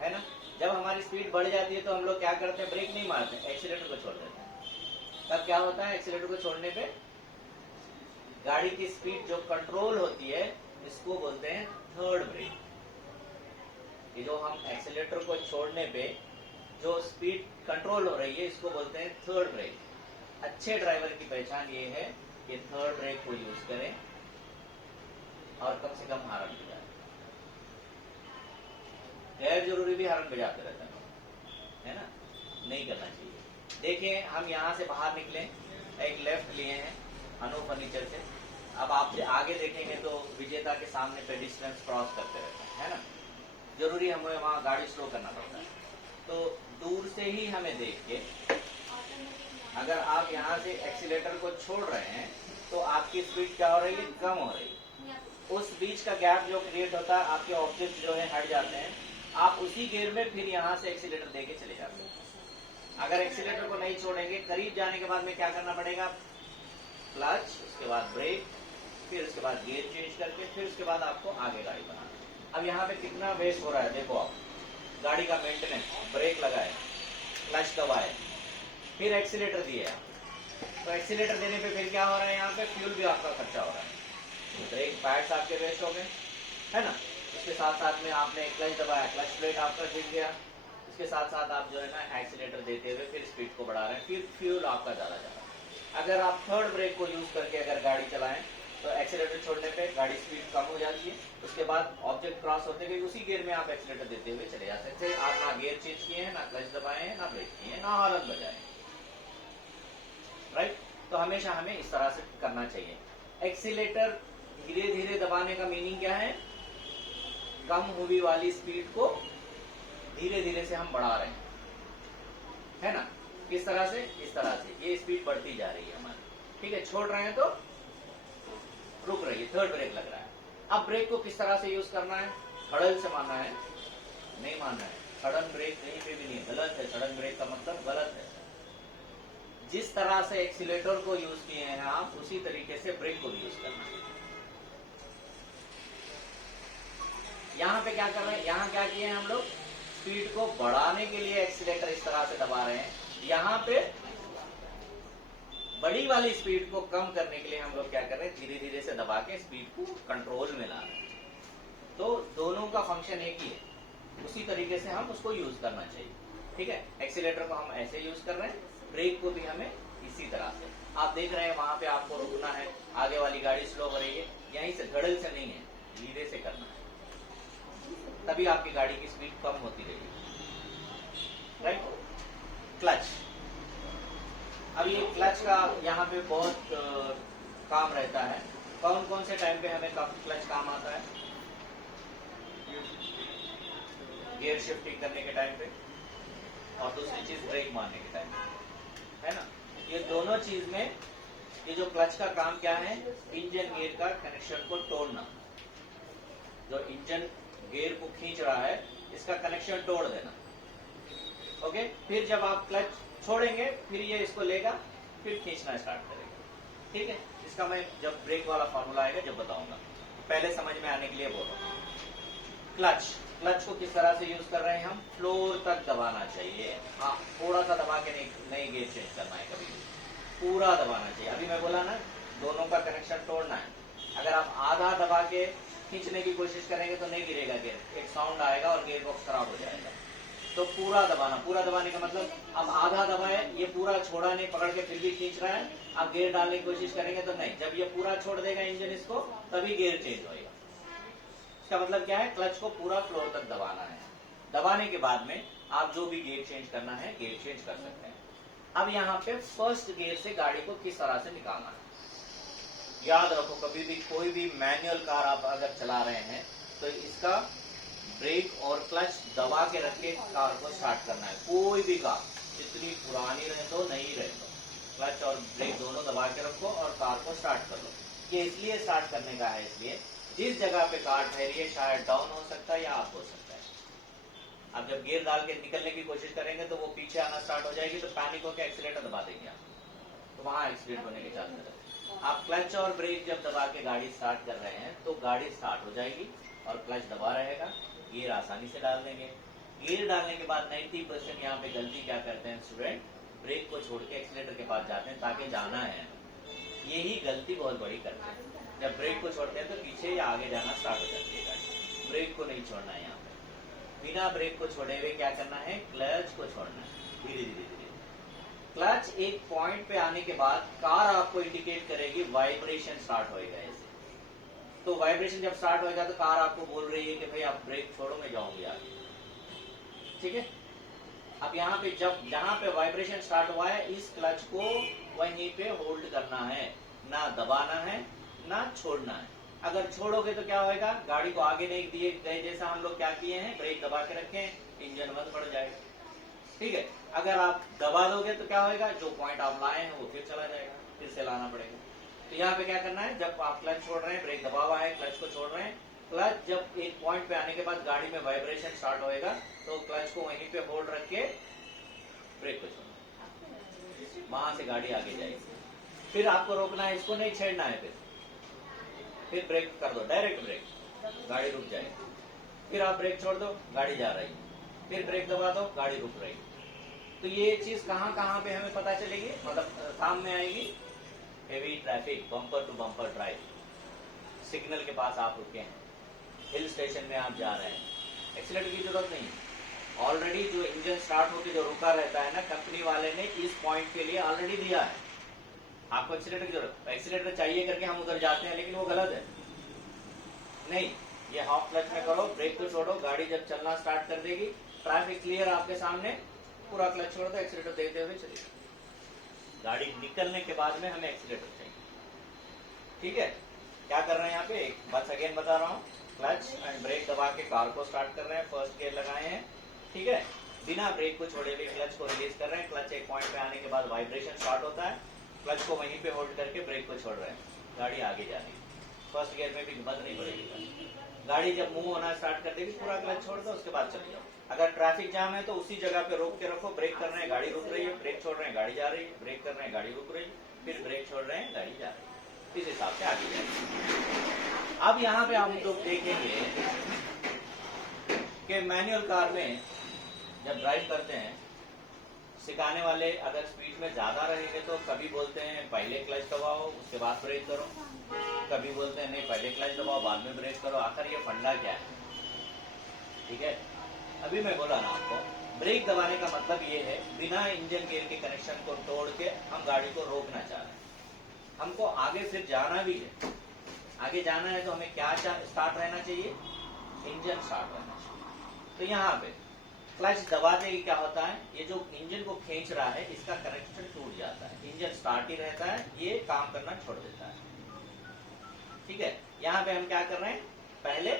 है ना। जब हमारी स्पीड बढ़ जाती है तो हम लोग क्या करते हैं, ब्रेक नहीं मारते, एक्सीलेटर को छोड़ देते हैं। तब क्या होता है, एक्सीलेटर को छोड़ने पे गाड़ी की स्पीड जो कंट्रोल होती है, इसको बोलते हैं थर्ड ब्रेक। ये जो हम एक्सीलेटर को छोड़ने पे जो स्पीड कंट्रोल हो रही है, इसको बोलते हैं थर्ड ब्रेक। अच्छे ड्राइवर की पहचान ये है कि थर्ड ब्रेक को यूज करें और कम से कम हार्न बजाएं। गैर जरूरी भी हार्न बजाते रहता है ना, नहीं करना चाहिए। देखिए हम यहाँ से बाहर निकले, एक लेफ्ट लिए हैं अनु फर्नीचर से, अब आप आगे देखेंगे तो विजेता के सामने पेडिस्ट्रियंस क्रॉस करते रहते हैं, है ना। जरूरी हमें वहाँ गाड़ी स्लो करना पड़ता है, तो दूर से ही हमें देख के, अगर आप यहाँ से एक्सीलेटर को छोड़ रहे हैं तो आपकी स्पीड क्या हो रही है, कम हो रही है। उस बीच का गैप जो क्रिएट होता है, आपके ऑब्जेक्ट जो है हट जाते हैं, आप उसी गियर में फिर यहाँ से एक्सीलेटर देके चले जाते हैं। अगर एक्सीलेटर को नहीं छोड़ेंगे, करीब जाने के बाद में क्या करना पड़ेगा, क्लच, उसके बाद ब्रेक, फिर उसके बाद गियर चेंज करके फिर उसके बाद आपको आगे गाड़ी बनाना। अब यहाँ पे कितना वेस्ट हो रहा है देखो आप, गाड़ी का मेंटेनेंस, ब्रेक लगाए, क्लच दबाए, फिर एक्सीलेटर दिए आप, तो एक्सीलेटर देने पे फिर क्या हो रहा है, यहाँ पे फ्यूल भी आपका खर्चा हो रहा है, ब्रेक पैड्स आपके वेस्ट हो गए, है ना। इसके साथ साथ में आपने क्लच दबाया, क्लच प्लेट आपका गिर गया, इसके साथ साथ आप जो है ना एक्सीलेटर देते हुए फिर स्पीड को बढ़ा रहे हैं, फिर फ्यूल आपका ज्यादा जा रहा है। अगर आप थर्ड ब्रेक को यूज करके अगर गाड़ी चलाएं तो एक्सीलेटर छोड़ने पे गाड़ी स्पीड कम हो जाती है, उसके बाद ऑब्जेक्ट क्रॉस होते हुए उसी गियर में आप एक्सीलेटर देते हुए चले जा सकते हैं। आप ना गियर चेंज किए हैं, ना क्लच दबाए हैं, ना ब्रेक किए हैं, ना हॉर्न बजाए, राइट। तो हमेशा हमें इस तरह से करना चाहिए। एक्सीलेटर धीरे धीरे दबाने का मीनिंग क्या है, कम हुई वाली स्पीड को धीरे धीरे से हम बढ़ा रहे हैं, है ना। किस तरह से, इस तरह से ये स्पीड बढ़ती जा रही है हमारी, ठीक है। छोड़ रहे हैं तो रुक रही है, थर्ड ब्रेक लग रहा है। अब ब्रेक को किस तरह से यूज करना है, धड़ल से मानना है, नहीं मानना है, सडन ब्रेक कहीं पे भी नहीं, गलत है, सडन ब्रेक का मतलब गलत है। जिस तरह से एक्सीलेटर को यूज किए हैं आप, उसी तरीके से ब्रेक को भी यूज करना है। यहाँ पे क्या कर रहे हैं, यहाँ क्या किए हैं हम लोग, स्पीड को बढ़ाने के लिए एक्सीलेटर इस तरह से दबा रहे हैं, यहाँ पे बड़ी वाली स्पीड को कम करने के लिए हम लोग क्या कर रहे हैं, धीरे धीरे से दबा के स्पीड को कंट्रोल में ला रहे हैं। तो दोनों का फंक्शन एक ही है, उसी तरीके से हम उसको यूज करना चाहिए, ठीक है। एक्सीलेटर को हम ऐसे यूज कर रहे हैं, ब्रेक को भी हमें इसी तरह से। आप देख रहे हैं वहां पे आपको रुकना है, आगे वाली गाड़ी स्लो हो रही है, यहीं से धड़ल से नहीं है, धीरे से करना है, तभी आपकी गाड़ी की स्पीड कम होती रहेगी, राइट। क्लच, अब ये क्लच का यहाँ पे बहुत काम रहता है। कौन कौन से टाइम पे हमें क्लच काम आता है, गियर शिफ्टिंग करने के टाइम पे, और दूसरी चीज ब्रेक मारने के टाइम पे, है ना। ये दोनों चीज में ये जो क्लच का काम क्या है, इंजन गियर का कनेक्शन को तोड़ना। जो इंजन गियर को खींच रहा है, इसका कनेक्शन तोड़ देना, ओके। फिर जब आप क्लच छोड़ेंगे, फिर ये इसको लेगा, फिर खींचना स्टार्ट करेगा, ठीक है। इसका मैं जब ब्रेक वाला फॉर्मूला आएगा जब बताऊंगा, पहले समझ में आने के लिए बोल रहा हूँ। क्लच, क्लच को किस तरह से यूज कर रहे हैं हम, फ्लोर तक दबाना चाहिए, हाँ थोड़ा सा दबा के नहीं गियर चेंज करना है, कभी पूरा दबाना चाहिए। अभी मैं बोला ना, दोनों का कनेक्शन तोड़ना है। अगर आप आधा दबा के खींचने की कोशिश करेंगे तो नहीं गिरेगा गियर, एक साउंड आएगा और गियर बॉक्स खराब हो जाएगा। तो पूरा दबाना, पूरा दबाने का मतलब अब आधा दबाए, ये पूरा छोड़ा नहीं, पकड़ के फिर भी खींच रहा है, आप गियर डालने की कोशिश करेंगे तो नहीं, जब ये पूरा छोड़ देगा इंजन इसको, तभी गियर चेंज होगा। इसका मतलब क्या है, क्लच को पूरा फ्लोर तक दबाना है। दबाने के बाद में आप जो भी गियर चेंज करना है, गियर चेंज कर सकते हैं। अब यहाँ पे फर्स्ट गियर से गाड़ी को किस तरह से निकालना है, याद रखो, कभी भी कोई भी मैनुअल कार आप अगर चला रहे हैं तो इसका ब्रेक और क्लच दबा के रख के कार को स्टार्ट करना है। कोई भी कार, जितनी पुरानी रहे दो, नई रहे दो, क्लच और ब्रेक दोनों दबा के रखो और कार को स्टार्ट कर लो। ये इसलिए स्टार्ट करने का है, इसलिए जिस जगह पे कार ठहरी है शायद डाउन हो सकता है या अप हो सकता है। आप जब गियर डाल के निकलने की कोशिश करेंगे तो वो पीछे आना स्टार्ट हो जाएगी, तो पैनिक होकर एक्सीलेटर दबा देंगे आप, तो वहां एक्सीडेंट होने के चांसेस है। आप क्लच और ब्रेक जब दबा के गाड़ी स्टार्ट कर रहे हैं तो गाड़ी स्टार्ट हो जाएगी और क्लच दबा रहेगा, गियर आसानी से डाल देंगे। गियर डालने के बाद 90% यहाँ पे गलती क्या करते हैं स्टूडेंट, ब्रेक को छोड़ के एक्सीलेटर के पास जाते हैं ताकि जाना है, यही गलती बहुत बड़ी करते हैं। जब ब्रेक को छोड़ते हैं तो पीछे या आगे जाना स्टार्ट हो जाती है गाड़ी। ब्रेक को नहीं छोड़ना है, यहाँ पे बिना ब्रेक को छोड़े हुए क्या करना है, क्लच को छोड़ना है, धीरे धीरे धीरे। क्लच एक पॉइंट पे आने के बाद कार आपको इंडिकेट करेगी, वाइब्रेशन स्टार्ट होएगा ऐसे। तो वाइब्रेशन जब स्टार्ट होएगा तो कार आपको बोल रही है कि भाई आप ब्रेक छोड़ो, मैं जाऊंगी आगे, ठीक है। अब यहाँ पे जब जहां पे वाइब्रेशन स्टार्ट हुआ है, इस क्लच को वहीं पे होल्ड करना है, ना दबाना है ना छोड़ना है। अगर छोड़ोगे तो क्या होएगा, गाड़ी को आगे नहीं दिए गए, जैसा हम लोग क्या किए हैं, ब्रेक दबा के रखे हैं, इंजन बंद पड़ जाएगा, ठीक है। अगर आप दबा दोगे तो क्या होएगा, जो पॉइंट आप लाए हैं वो फिर चला जाएगा, फिर से लाना पड़ेगा। तो यहाँ पे क्या करना है, जब आप क्लच छोड़ रहे हैं, ब्रेक दबा हुआ है, क्लच को छोड़ रहे हैं, क्लच जब एक पॉइंट पे आने के बाद गाड़ी में वाइब्रेशन स्टार्ट होएगा तो क्लच को वहीं पे होल्ड रख के ब्रेक को छोड़ना, वहां से गाड़ी आगे जाएगी। फिर आपको रोकना है, इसको नहीं छेड़ना है, फिर ब्रेक कर दो, डायरेक्ट ब्रेक, गाड़ी रुक जाएगी। फिर आप ब्रेक छोड़ दो, गाड़ी जा रही है, फिर ब्रेक दबा दो, गाड़ी रुक रही है। तो ये चीज कहाँ कहाँ पे हमें पता चलेगी, मतलब काम में आएगी। Heavy traffic, bumper to bumper drive, signal के पास आप रुके हैं, हिल स्टेशन में आप जा रहे हैं, एक्सीलेटर की जरूरत नहीं है। ऑलरेडी जो इंजन स्टार्ट होकर जो रुका रहता है ना, कंपनी वाले ने इस पॉइंट के लिए ऑलरेडी दिया है। आपको एक्सीलेटर की जरूरत, एक्सीलेटर चाहिए करके हम उधर जाते हैं, लेकिन वो गलत है। नहीं, ये हाफ क्लच में करो, ब्रेक को छोड़ो, गाड़ी जब चलना स्टार्ट कर देगी, ट्रैफिक क्लियर आपके सामने, पूरा क्लच छोड़ दो, एक्सीलेटर देते हुए चलिए। गाड़ी निकलने के बाद में हमें एक्सीलेटर चाहिए। ठीक है, क्या कर रहे हैं यहाँ पे, एक बस अगेन बता रहा हूँ, क्लच एंड ब्रेक दबा के कार को स्टार्ट कर रहे हैं, फर्स्ट गियर लगाए हैं। ठीक है, बिना ब्रेक को छोड़े हुए क्लच को रिलीज कर रहे हैं। क्लच एक पॉइंट पे आने के बाद वाइब्रेशन स्टार्ट होता है, क्लच को वहीं पे होल्ड करके ब्रेक को छोड़ रहे हैं, गाड़ी आगे जा रही है। फर्स्ट गियर में भी बंद नहीं पड़ेगी गाड़ी। जब मूव होना स्टार्ट कर देगी, पूरा क्लच छोड़ दो, उसके बाद चले जाओ। अगर ट्रैफिक जाम है तो उसी जगह पे रोक के रखो, ब्रेक कर रहे हैं, गाड़ी रुक रही है, ब्रेक छोड़ रहे हैं, गाड़ी जा रही है, ब्रेक कर रहे हैं, गाड़ी रुक रही है, फिर ब्रेक छोड़ रहे हैं, गाड़ी जा रही है। इस हिसाब से आगे जाएगी। अब यहाँ पे हम लोग देखेंगे कि मैनुअल कार में जब ड्राइव करते हैं, सिखाने वाले अगर स्पीड में ज्यादा रहेंगे तो कभी बोलते हैं पहले क्लच दबाओ उसके बाद ब्रेक करो, कभी बोलते हैं नहीं पहले क्लच दबाओ बाद में ब्रेक करो। आखिर ये फंडा क्या है? ठीक है, अभी मैं बोला ना आपको, ब्रेक दबाने का मतलब ये है, बिना इंजन गियर के कनेक्शन को तोड़ के हम गाड़ी को रोकना चाह रहे हैं। हमको आगे फिर जाना भी है, आगे जाना है तो हमें क्या स्टार्ट रहना चाहिए, इंजन स्टार्ट रहना चाहिए। तो यहाँ पे क्लच दबाते ही क्या होता है, ये जो इंजन को खींच रहा है इसका कनेक्शन टूट जाता है, इंजन स्टार्ट ही रहता है, ये काम करना छोड़ देता है। ठीक है, यहाँ पे हम क्या कर रहे हैं, पहले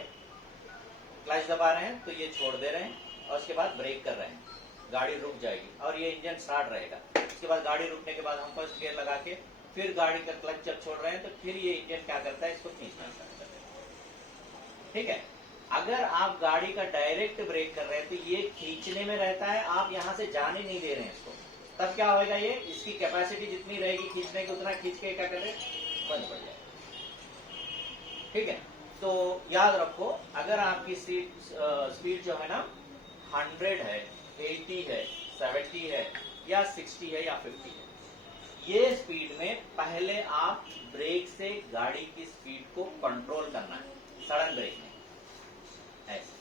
क्लच दबा रहे हैं तो ये छोड़ दे रहे हैं और उसके बाद ब्रेक कर रहे हैं, गाड़ी रुक जाएगी और ये इंजन स्टार्ट रहेगा। उसके बाद गाड़ी रुकने के बाद हम फर्स्ट गियर लगा के फिर गाड़ी का क्लच जब छोड़ रहे हैं तो फिर ये इंजन क्या करता है, इसको खींचना स्टार्ट कर देता है। ठीक है, अगर आप गाड़ी का डायरेक्ट ब्रेक कर रहे हैं तो ये खींचने में रहता है, आप यहाँ से जाने नहीं दे रहे हैं इसको, तब क्या होगा, ये इसकी कैपेसिटी जितनी रहेगी खींचने की उतना खींच के क्या कर रहे, बंद पड़ जाएगा। ठीक है, तो याद रखो, अगर आपकी स्पीड जो है ना 100 है, 80 है, 70 है या 60 है या 50 है, ये स्पीड में पहले आप ब्रेक से गाड़ी की स्पीड को कंट्रोल करना है, सडन ब्रेक में ऐसे।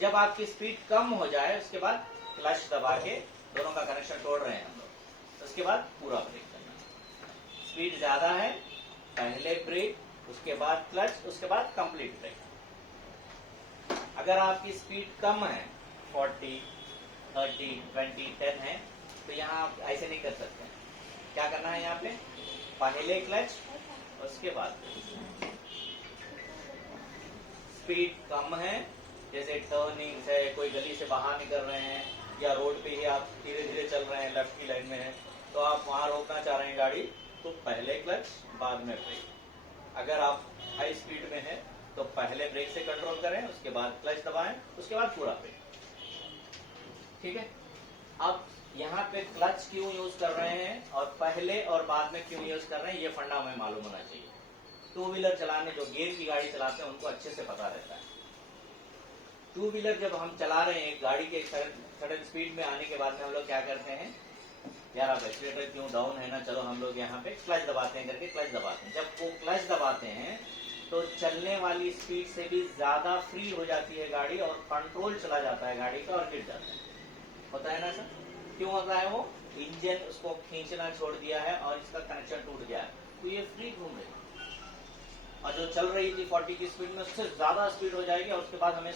जब आपकी स्पीड कम हो जाए उसके बाद क्लच दबा के, दोनों का कनेक्शन तोड़ रहे हैं हम लोग, उसके बाद पूरा ब्रेक करना है। स्पीड ज्यादा है, पहले ब्रेक, उसके बाद क्लच, उसके बाद कंप्लीट ब्रेक। अगर आपकी स्पीड कम है, 40, 30, 20, 10 है, तो यहाँ आप ऐसे नहीं कर सकते। क्या करना है, यहाँ पे पहले क्लच, उसके बाद स्पीड कम है, जैसे टर्निंग है, कोई गली से बाहर निकल रहे हैं या रोड पे ही आप धीरे धीरे चल रहे हैं, लेफ्ट की लाइन में है, तो आप वहां रोकना चाह रहे हैं गाड़ी, तो पहले क्लच बाद में ब्रेक। अगर आप हाई स्पीड में है तो पहले ब्रेक से कंट्रोल करें, उसके बाद क्लच दबाएं, उसके बाद पूरा ब्रेक। ठीक है, अब यहाँ पे क्लच क्यों यूज कर रहे हैं और पहले और बाद में क्यों यूज कर रहे हैं, ये फंडा हमें मालूम होना चाहिए। टू व्हीलर चलाने, जो गियर की गाड़ी चलाते हैं उनको अच्छे से पता रहता है। टू व्हीलर जब हम चला रहे हैं, गाड़ी के सडन स्पीड में आने के बाद में हम लोग क्या करते हैं, यार आप एक्सीलेटर क्यों डाउन है ना, चलो हम लोग यहाँ पे क्लच दबाते हैं करके क्लच दबाते हैं। जब वो क्लच दबाते हैं तो चलने वाली स्पीड से भी ज्यादा फ्री हो जाती है गाड़ी और कंट्रोल चला जाता है गाड़ी का और गिर जाता है। होता है ना सर, क्यों होता है, वो इंजन उसको खींचना छोड़ दिया है और इसका कनेक्शन टूट गया है, तो ये फ्री घूम रही है और जो चल रही थी 40 की स्पीड में उससे ज्यादा स्पीड हो जाएगी और उसके बाद हमें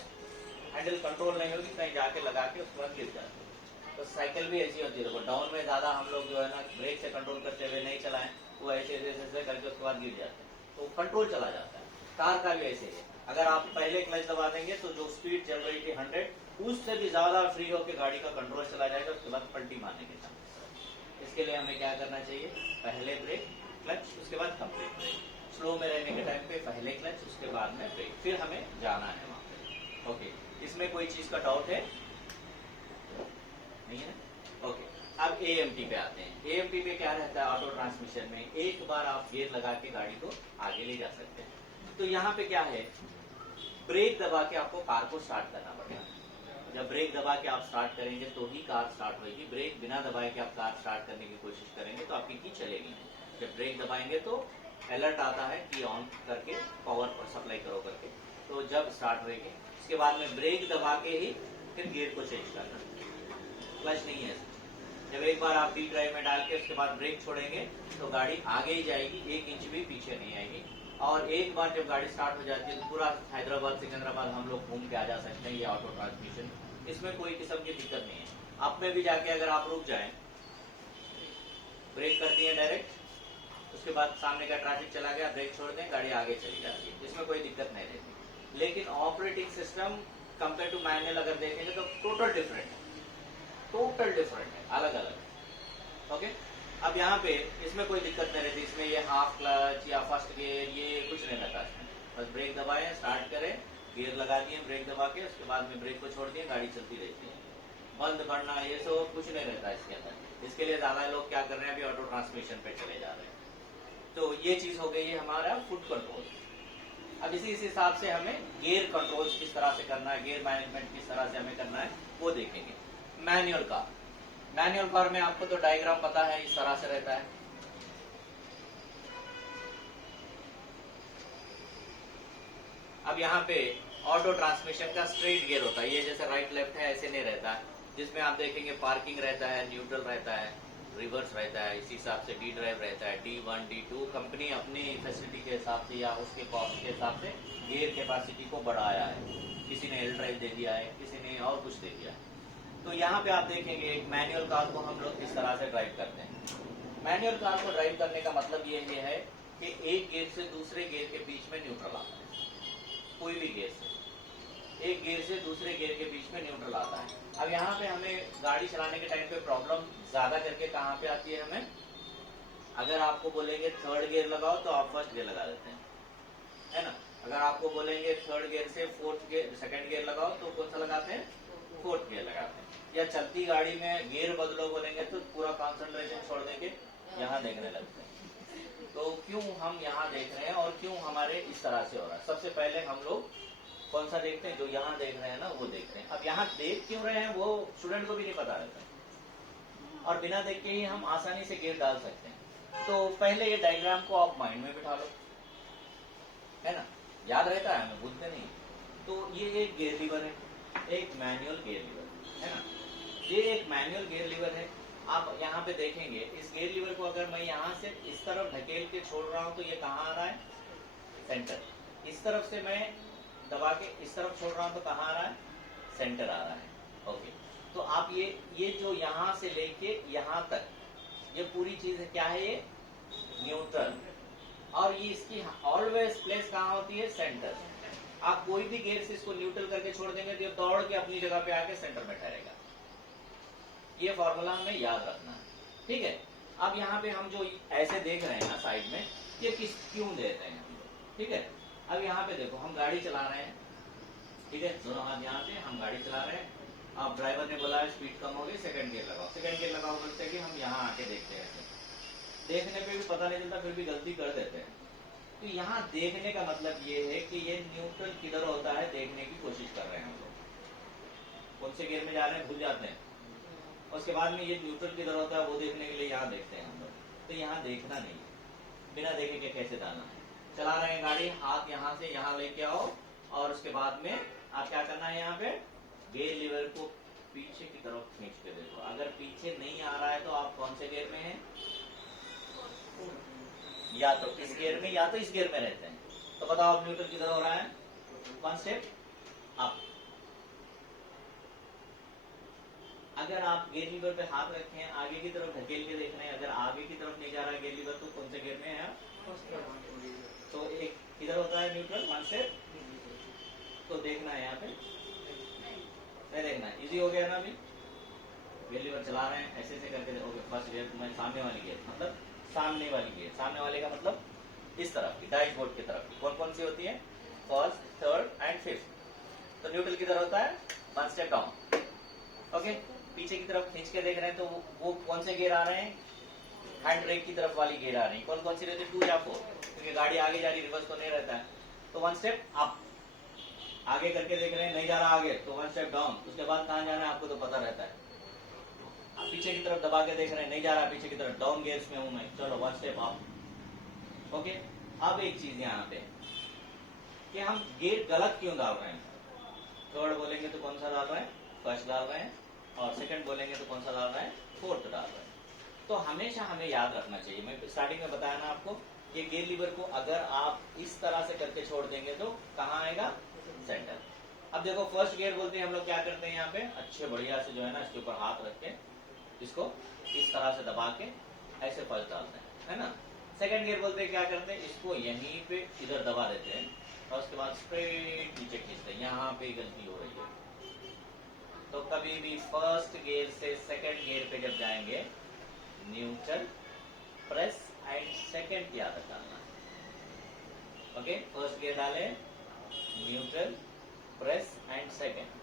हैंडल कंट्रोल नहीं होगी, कहीं जाके लगा के उसके बाद गिर जाती है। तो साइकिल भी ऐसी होती है, डाउन में ज्यादा हम लोग जो है ना ब्रेक से कंट्रोल करते हुए नहीं चलाएं, वो ऐसे ऐसे करके उसके बाद गिर जाते हैं, तो कंट्रोल चला जाता है। कार का भी ऐसे है, अगर आप पहले क्लच दबा देंगे तो जो स्पीड चल रही थी 100, उससे भी ज्यादा फ्री होकर गाड़ी का कंट्रोल चला जाएगा, उसके बाद पलटी मारने के चांस। इसके लिए हमें क्या करना चाहिए, पहले ब्रेक, क्लच, उसके बाद कंप्लीट ब्रेक। स्लो में रहने के टाइम पे पहले क्लच, उसके बाद में ब्रेक, फिर हमें जाना है वहां पे। ओके, इसमें कोई चीज का डाउट है नहीं है? ओके। अब AMT पे आते हैं। AMT पे क्या रहता है ऑटो ट्रांसमिशन में, एक बार आप गियर लगा के गाड़ी को आगे ले जा सकते हैं। तो यहाँ पे क्या है, ब्रेक दबा के आपको कार को स्टार्ट करना पड़ेगा। जब ब्रेक दबा के आप स्टार्ट करेंगे तो ही कार स्टार्ट होगी। ब्रेक बिना दबाए के आप कार स्टार्ट करने की कोशिश करेंगे तो आपकी की चलेगी नहीं। जब ब्रेक दबाएंगे तो अलर्ट आता है कि ऑन करके पावर सप्लाई करो करके, तो जब स्टार्ट होगी उसके बाद में ब्रेक दबा के ही फिर गियर को चेंज करना। क्लच नहीं है। जब एक बार आप डी ड्राइव में डाल के उसके बाद ब्रेक छोड़ेंगे तो गाड़ी आगे ही जाएगी, 1 इंच भी पीछे नहीं आएगी। और एक बार जब गाड़ी स्टार्ट हो जाती है तो पूरा हैदराबाद सिकंदराबाद हम लोग घूम के आ जा सकते हैं। ये ऑटो ट्रांसमिशन, इसमें कोई किस्म की दिक्कत नहीं है। आप में भी जाके अगर आप रुक जाएं, ब्रेक कर दिए डायरेक्ट, उसके बाद सामने का ट्रैफिक चला गया, ब्रेक छोड़ दें, गाड़ी आगे चली जाती है, इसमें कोई दिक्कत नहीं रहती। लेकिन operating system compare to manual अगर देखेंगे तो टोटल डिफरेंट है, टोटल डिफरेंट है, अलग अलग। ओके, अब यहाँ पे इसमें कोई दिक्कत नहीं रहती। इसमें ये हाफ क्लच या फर्स्ट गियर ये कुछ नहीं रहता इसमें। बस ब्रेक दबाएं, स्टार्ट करें, गियर लगा दिए ब्रेक दबा के, उसके बाद में ब्रेक को छोड़ दिए, गाड़ी चलती रहती है। बंद करना ये सब कुछ नहीं रहता इसके अंदर। इसके लिए ज्यादा लोग क्या कर रहे हैं, अभी ऑटो ट्रांसमिशन पे चले जा रहे हैं। तो ये चीज हो गई है हमारा फुट कंट्रोल। अब इसी हिसाब से हमें गियर कंट्रोल किस तरह से करना है, गियर मैनेजमेंट किस तरह से हमें करना है वो देखेंगे। मैनुअल कार, मैनुअल कार में आपको तो डायग्राम पता है, इस तरह से रहता है। अब यहाँ पे ऑटो ट्रांसमिशन का स्ट्रेट गियर होता है, ये जैसे राइट लेफ्ट है ऐसे नहीं रहता है, जिसमें आप देखेंगे पार्किंग रहता है, न्यूट्रल रहता है, रिवर्स रहता है, इसी हिसाब से डी ड्राइव रहता है, D1 D2। कंपनी अपनी फैसिलिटी के हिसाब से या उसके कॉस्ट के हिसाब से गियर कैपेसिटी को बढ़ाया है। किसी ने L ड्राइव दे दिया है, किसी ने और कुछ दे दिया है। तो यहाँ पे आप देखेंगे एक मैनुअल कार को हम लोग किस तरह से ड्राइव करते हैं। मैनुअल कार को ड्राइव करने का मतलब ये है कि एक गियर से दूसरे गियर के बीच में न्यूट्रल आता है। कोई भी गियर से, एक गियर से दूसरे गियर के बीच में न्यूट्रल आता है। अब यहाँ पे हमें गाड़ी चलाने के टाइम पे प्रॉब्लम ज्यादा करके कहाँ पे आती है हमें, अगर आपको बोलेंगे थर्ड गियर लगाओ तो आप फर्स्ट गियर लगा देते हैं, है ना। अगर आपको बोलेंगे थर्ड गियर से फोर्थ गियर सेकंड गियर लगाओ तो कौन सा लगाते हैं, फोर्थ गियर लगाते हैं। या चलती गाड़ी में गियर बदलो बोलेंगे तो पूरा कॉन्सेंट्रेशन छोड़ देंगे यहाँ देखने लगते हैं। तो क्यों हम यहाँ देख रहे हैं और क्यों हमारे इस तरह से हो रहा है। सबसे पहले हम लोग कौन सा देखते हैं, जो यहाँ देख रहे हैं ना वो देख रहे हैं। अब यहाँ देख क्यों रहे हैं वो स्टूडेंट को भी नहीं पता रहता, और बिना देख के ही हम आसानी से गियर डाल सकते हैं। तो पहले ये डायग्राम को आप माइंड में बिठा लो, है ना, याद रहता है, हमें भूलते नहीं। तो ये एक गियर लीवर है, एक मैनुअल गियर लीवर है ना, ये एक मैनुअल गियर लीवर है। आप यहाँ पे देखेंगे इस गियर लीवर को अगर मैं यहाँ से इस तरफ ढकेल के छोड़ रहा हूँ तो ये कहाँ आ रहा है, सेंटर। इस तरफ से मैं दबा के इस तरफ छोड़ रहा हूँ तो कहाँ आ रहा है, सेंटर आ रहा है। ओके, तो आप ये जो यहाँ से लेके यहाँ तक ये पूरी चीज है, क्या है ये, न्यूट्रल। और ये इसकी ऑलवेज प्लेस कहाँ होती है, सेंटर। आप कोई भी गियर से इसको न्यूट्रल करके छोड़ देंगे तो ये दौड़ के अपनी जगह पे आके सेंटर में ठहरेगा। ये फॉर्मूला हमें याद रखना है, ठीक है। अब यहाँ पे हम जो ऐसे देख रहे हैं ना साइड में, ये किस क्यों दे रहे हैं हम लोग, ठीक है। अब यहाँ पे देखो हम गाड़ी चला रहे हैं, ठीक है, दोनों हाथ यहाँ से हम गाड़ी चला रहे हैं। अब ड्राइवर ने बोला है स्पीड कम होगी, सेकंड गियर लगाओ, सेकंड गियर लगाओ बोलते हैं कि हम यहाँ आके देखते हैं। देखने पे भी पता नहीं चलता, फिर भी गलती कर देते हैं। तो यहाँ देखने का मतलब ये है कि ये न्यूट्रल किधर होता है देखने की कोशिश कर रहे हैं हम लोग। कौन से गियर में जा रहे हैं भूल जाते हैं, उसके बाद में ये न्यूट्रल किधर होता है वो देखने के लिए यहाँ देखते हैं हम लोग। तो यहाँ देखना नहीं है, बिना देखे के कैसे जाना है। चला रहे हैं गाड़ी, हाथ यहाँ से यहाँ लेके आओ और उसके बाद में आप क्या करना है, यहाँ पे गियर लीवर को पीछे की तरफ खींच के देखो। अगर पीछे नहीं आ रहा है तो आप कौन से गियर में हैं, या तो इस गियर में या तो इस गियर में रहते हैं। तो बताओ अब न्यूट्रल किधर हो रहा है, वन स्टेप अप। अगर आप गियर लीवर पे हाथ रखे हैं, आगे की तरफ ढकेल के देख रहे हैं, अगर आगे की तरफ नहीं जा रहा है गियर लीवर तो कौन से गियर में है आप, तो एक किधर होता है न्यूट्रल, वन स्टेप। तो देखना है यहाँ पे, नहीं देखना है, इजी हो गया ना। अभी गियर लीवर चला रहे हैं, ऐसे ऐसे करके देखोगे। फर्स्ट गियर में सामने वाली गियर मतलब सामने वाली गियर, सामने वाले का मतलब इस तरफ की डैशबोर्ड की तरफ की कौन कौन सी होती है, फर्स्ट, थर्ड एंड फिफ्थ। तो न्यूट्रल किधर होता है, वन स्टेप डाउन। ओके, पीछे की तरफ खींच के देख रहे हैं तो वो कौन से गियर आ रहे हैं, हैंड ब्रेक की तरफ वाली गियर आ रही है। कौन कौन सी रहती है, 2 या 4, क्योंकि गाड़ी आगे जा रही, रिवर्स तो नहीं रहता है। तो 1 स्टेप अप, आगे करके देख रहे हैं नहीं जा रहा आगे, तो 1 स्टेप डाउन। उसके बाद कहाँ जाना है आपको तो पता रहता है। आप पीछे की तरफ दबा के देख रहे हैं नहीं जा रहा पीछे की तरफ, डाउन गियर्स में हूं मैं, चलो 1 स्टेप अप। ओके, अब एक चीज यहाँ पे कि हम गियर गलत क्यों डाल रहे हैं। थर्ड बोलेंगे तो कौन सा डाल रहे हैं, फर्स्ट डाल रहे हैं, और सेकंड बोलेंगे तो कौन सा डाल रहे हैं, फोर्थ डाल रहे हैं। तो हमेशा हमें याद रखना चाहिए, मैं स्टार्टिंग में बताया ना आपको, ये गियर लीवर को अगर आप इस तरह से करके छोड़ देंगे तो कहाँ आएगा, सेंटर। अब देखो फर्स्ट गियर बोलते हैं हम लोग क्या करते हैं यहाँ पे, अच्छे बढ़िया से जो है ना इसके ऊपर हाथ रख के इसको इस तरह से दबा के ऐसे फर्स्ट डालते हैं, है ना। सेकंड गियर बोलते हैं क्या करते हैं, इसको यहीं पे इधर दबा देते हैं और उसके बाद स्ट्रेट नीचे खींचते हैं, यहाँ पे गलती हो रही है। तो कभी भी फर्स्ट गियर से सेकंड गियर पे जब जाएंगे, न्यूट्रल, प्रेस एंड सेकंड की आदत डालना है। ओके, फर्स्ट गियर डाले, neutral, press and second.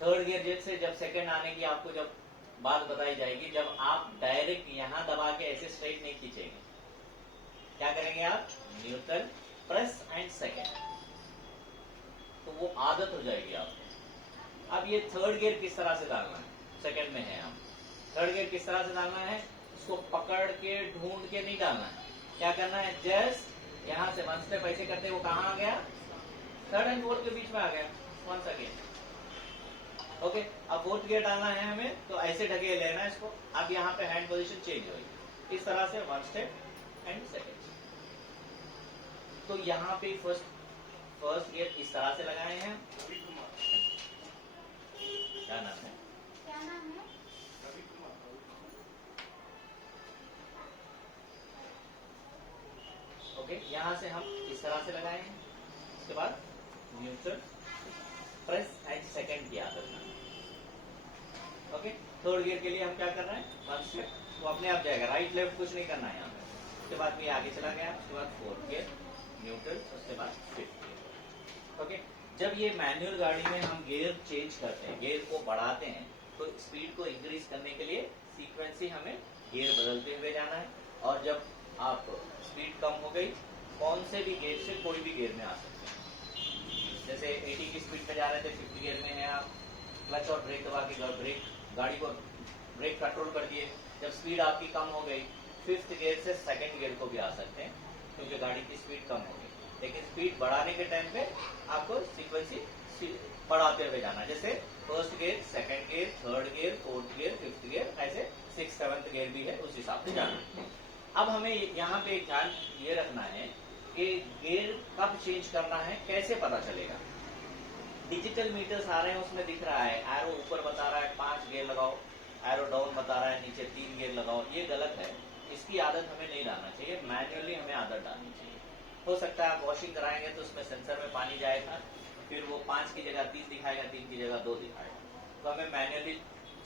Third gear जैसे जब सेकंड आने की आपको जब बात बताई जाएगी, जब आप डायरेक्ट यहां दबा के ऐसे स्ट्रेट नहीं खींचेंगे, क्या करेंगे आप, न्यूट्रल, प्रेस एंड सेकंड, तो वो आदत हो जाएगी आपको। अब ये थर्ड गियर किस तरह से डालना है, सेकंड में है हम, थर्ड गियर किस तरह से डालना है, इसको पकड़ के ढूंढ के नहीं डालना है। क्या करना है, जस्ट यहां से 1 स्टेप ऐसे करते, वो कहां आ गया, थर्ड एंड फोर्थ के बीच में आ गया, वंस अगेन। ओके, अब फोर्थ गियर डालना है हमें, तो ऐसे ढके लेना है इसको। अब यहाँ पे हैंड पोजीशन चेंज होगी, इस तरह से 1 स्टेप एंड सेकंड। तो यहाँ पे फर्स्ट गियर इस तरह से लगाए हैं। क्या नाम है, ओके, यहाँ से हम इस तरह से लगाए हैं। उसके बाद न्यूट्रल, प्रेस एंड सेकंड की आदत है। ओके, थर्ड गियर के लिए हम क्या कर रहे हैं, 1 स्टेप, वो अपने आप जाएगा, राइट लेफ्ट कुछ नहीं करना है यहाँ पे। उसके बाद ये आगे चला गया, उसके बाद फोर्थ गियर, न्यूट्रल, उसके बाद फिफ्थ गियर। ओके, जब ये मैनुअल गाड़ी में हम गियर चेंज करते हैं, गियर को बढ़ाते हैं, तो स्पीड को इंक्रीज करने के लिए सीक्वेंसली हमें गियर बदलते हुए जाना है। और जब आप स्पीड कम हो गई, कौन से भी गियर से कोई भी गियर में आ सकते हैं। जैसे 80 की स्पीड पे जा रहे थे, 50 गियर में है आप, क्लच और ब्रेक दबा के ब्रेक गाड़ी को ब्रेक कंट्रोल कर दिए। जब स्पीड आपकी कम हो गई, 5th गियर से 2nd गियर को भी आ सकते हैं, क्योंकि गाड़ी की स्पीड कम हो गई। लेकिन स्पीड बढ़ाने के टाइम पे आपको सीक्वेंसी बढ़ाते हुए जाना, जैसे first gear, second gear, third gear, fourth gear, fifth gear, ऐसे 6th 7th गियर भी है, उस हिसाब से जाना। अब हमें यहाँ पे ध्यान ये रखना है कि गियर कब चेंज करना है, कैसे पता चलेगा। डिजिटल मीटर्स आ रहे हैं, उसमें दिख रहा है, एरो ऊपर बता रहा है 5 गियर लगाओ, एरो डाउन बता रहा है नीचे 3 गियर लगाओ, ये गलत है। इसकी आदत हमें नहीं डालना चाहिए, मैन्युअली हमें आदत डालनी चाहिए। हो सकता है आप वॉशिंग कराएंगे तो उसमें सेंसर में पानी जाएगा, फिर वो 5 की जगह 3 दिखाएगा, 3 की जगह 2 दिखाएगा, तो हमें मैन्युअली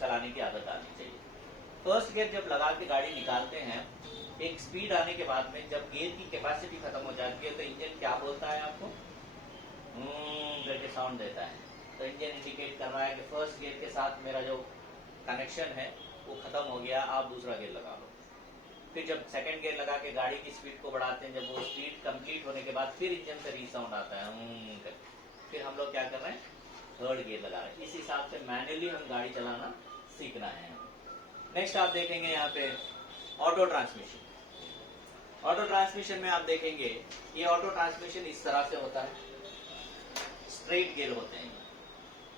चलाने की आदत डालनी चाहिए। फर्स्ट गियर जब लगा के गाड़ी निकालते हैं, एक स्पीड आने के बाद में जब गियर की कैपेसिटी खत्म हो जाती है, तो इंजन क्या बोलता है आपको, करके साउंड देता है। तो इंजन इंडिकेट कर रहा है कि फर्स्ट गियर के साथ मेरा जो कनेक्शन है वो खत्म हो गया, आप दूसरा गियर लगा लो। फिर जब सेकंड गियर लगा के गाड़ी की स्पीड को बढ़ाते हैं, जब वो स्पीड कंप्लीट होने के बाद फिर इंजन से रीसाउंड आता है, फिर हम लोग क्या कर रहे हैं, थर्ड गियर लगा रहे हैं। इस हिसाब से मैन्युअली हम गाड़ी चलाना सीखना है। नेक्स्ट आप देखेंगे यहाँ पे ऑटो ट्रांसमिशन। ऑटो ट्रांसमिशन में आप देखेंगे ये ऑटो ट्रांसमिशन इस तरह से होता है, स्ट्रेट गियर होते हैं,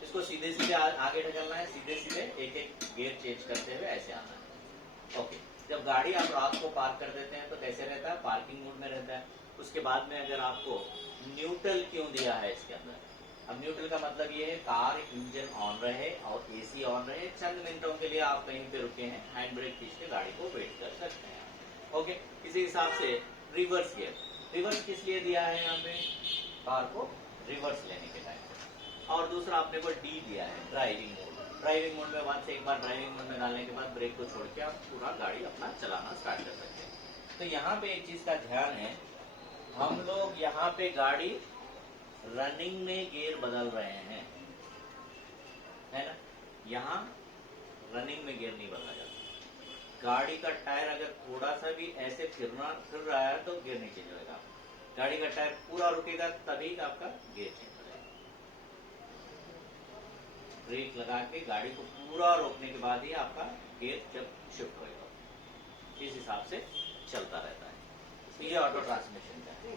इसको सीधे सीधे आगे ढकलना है, सीधे सीधे एक एक गियर चेंज करते हुए ऐसे आना है। ओके, जब गाड़ी आप रात को पार्क कर देते हैं तो कैसे रहता है, पार्किंग मोड में रहता है। उसके बाद में अगर आपको न्यूट्रल क्यों दिया है इसके अंदर, अब न्यूट्रल का मतलब ये है कार इंजन ऑन रहे और एसी ऑन रहे, चंद मिनटों के लिए आप कहीं पे रुके हैं, हैंड ब्रेक खींच के गाड़ी को वेट कर सकते हैं। ओके, इसी हिसाब से रिवर्स गियर, रिवर्स किस लिए दिया है यहाँ पे, कार को रिवर्स लेने के टाइम। और दूसरा आपने को डी दिया है, ड्राइविंग मोड। ड्राइविंग मोड में वहां से एक बार ड्राइविंग मोड में डालने के बाद ब्रेक को छोड़ के आप पूरा गाड़ी अपना चलाना स्टार्ट कर सकते हैं। तो यहाँ पे एक चीज का ध्यान है, हम लोग यहाँ पे गाड़ी रनिंग में गियर बदल रहे हैं, है ना। यहाँ रनिंग में गियर नहीं बदला जाता। गाड़ी का टायर अगर थोड़ा सा भी ऐसे फिर रहा है तो गियर नहीं चेंज होगा। गाड़ी का टायर पूरा रुकेगा तभी आपका गियर चेंज होगा। ब्रेक लगा के गाड़ी को पूरा रोकने के बाद ही आपका गियर जब शिफ्ट होगा, इस हिसाब से चलता रहता है। ये ऑटो ट्रांसमिशन का है।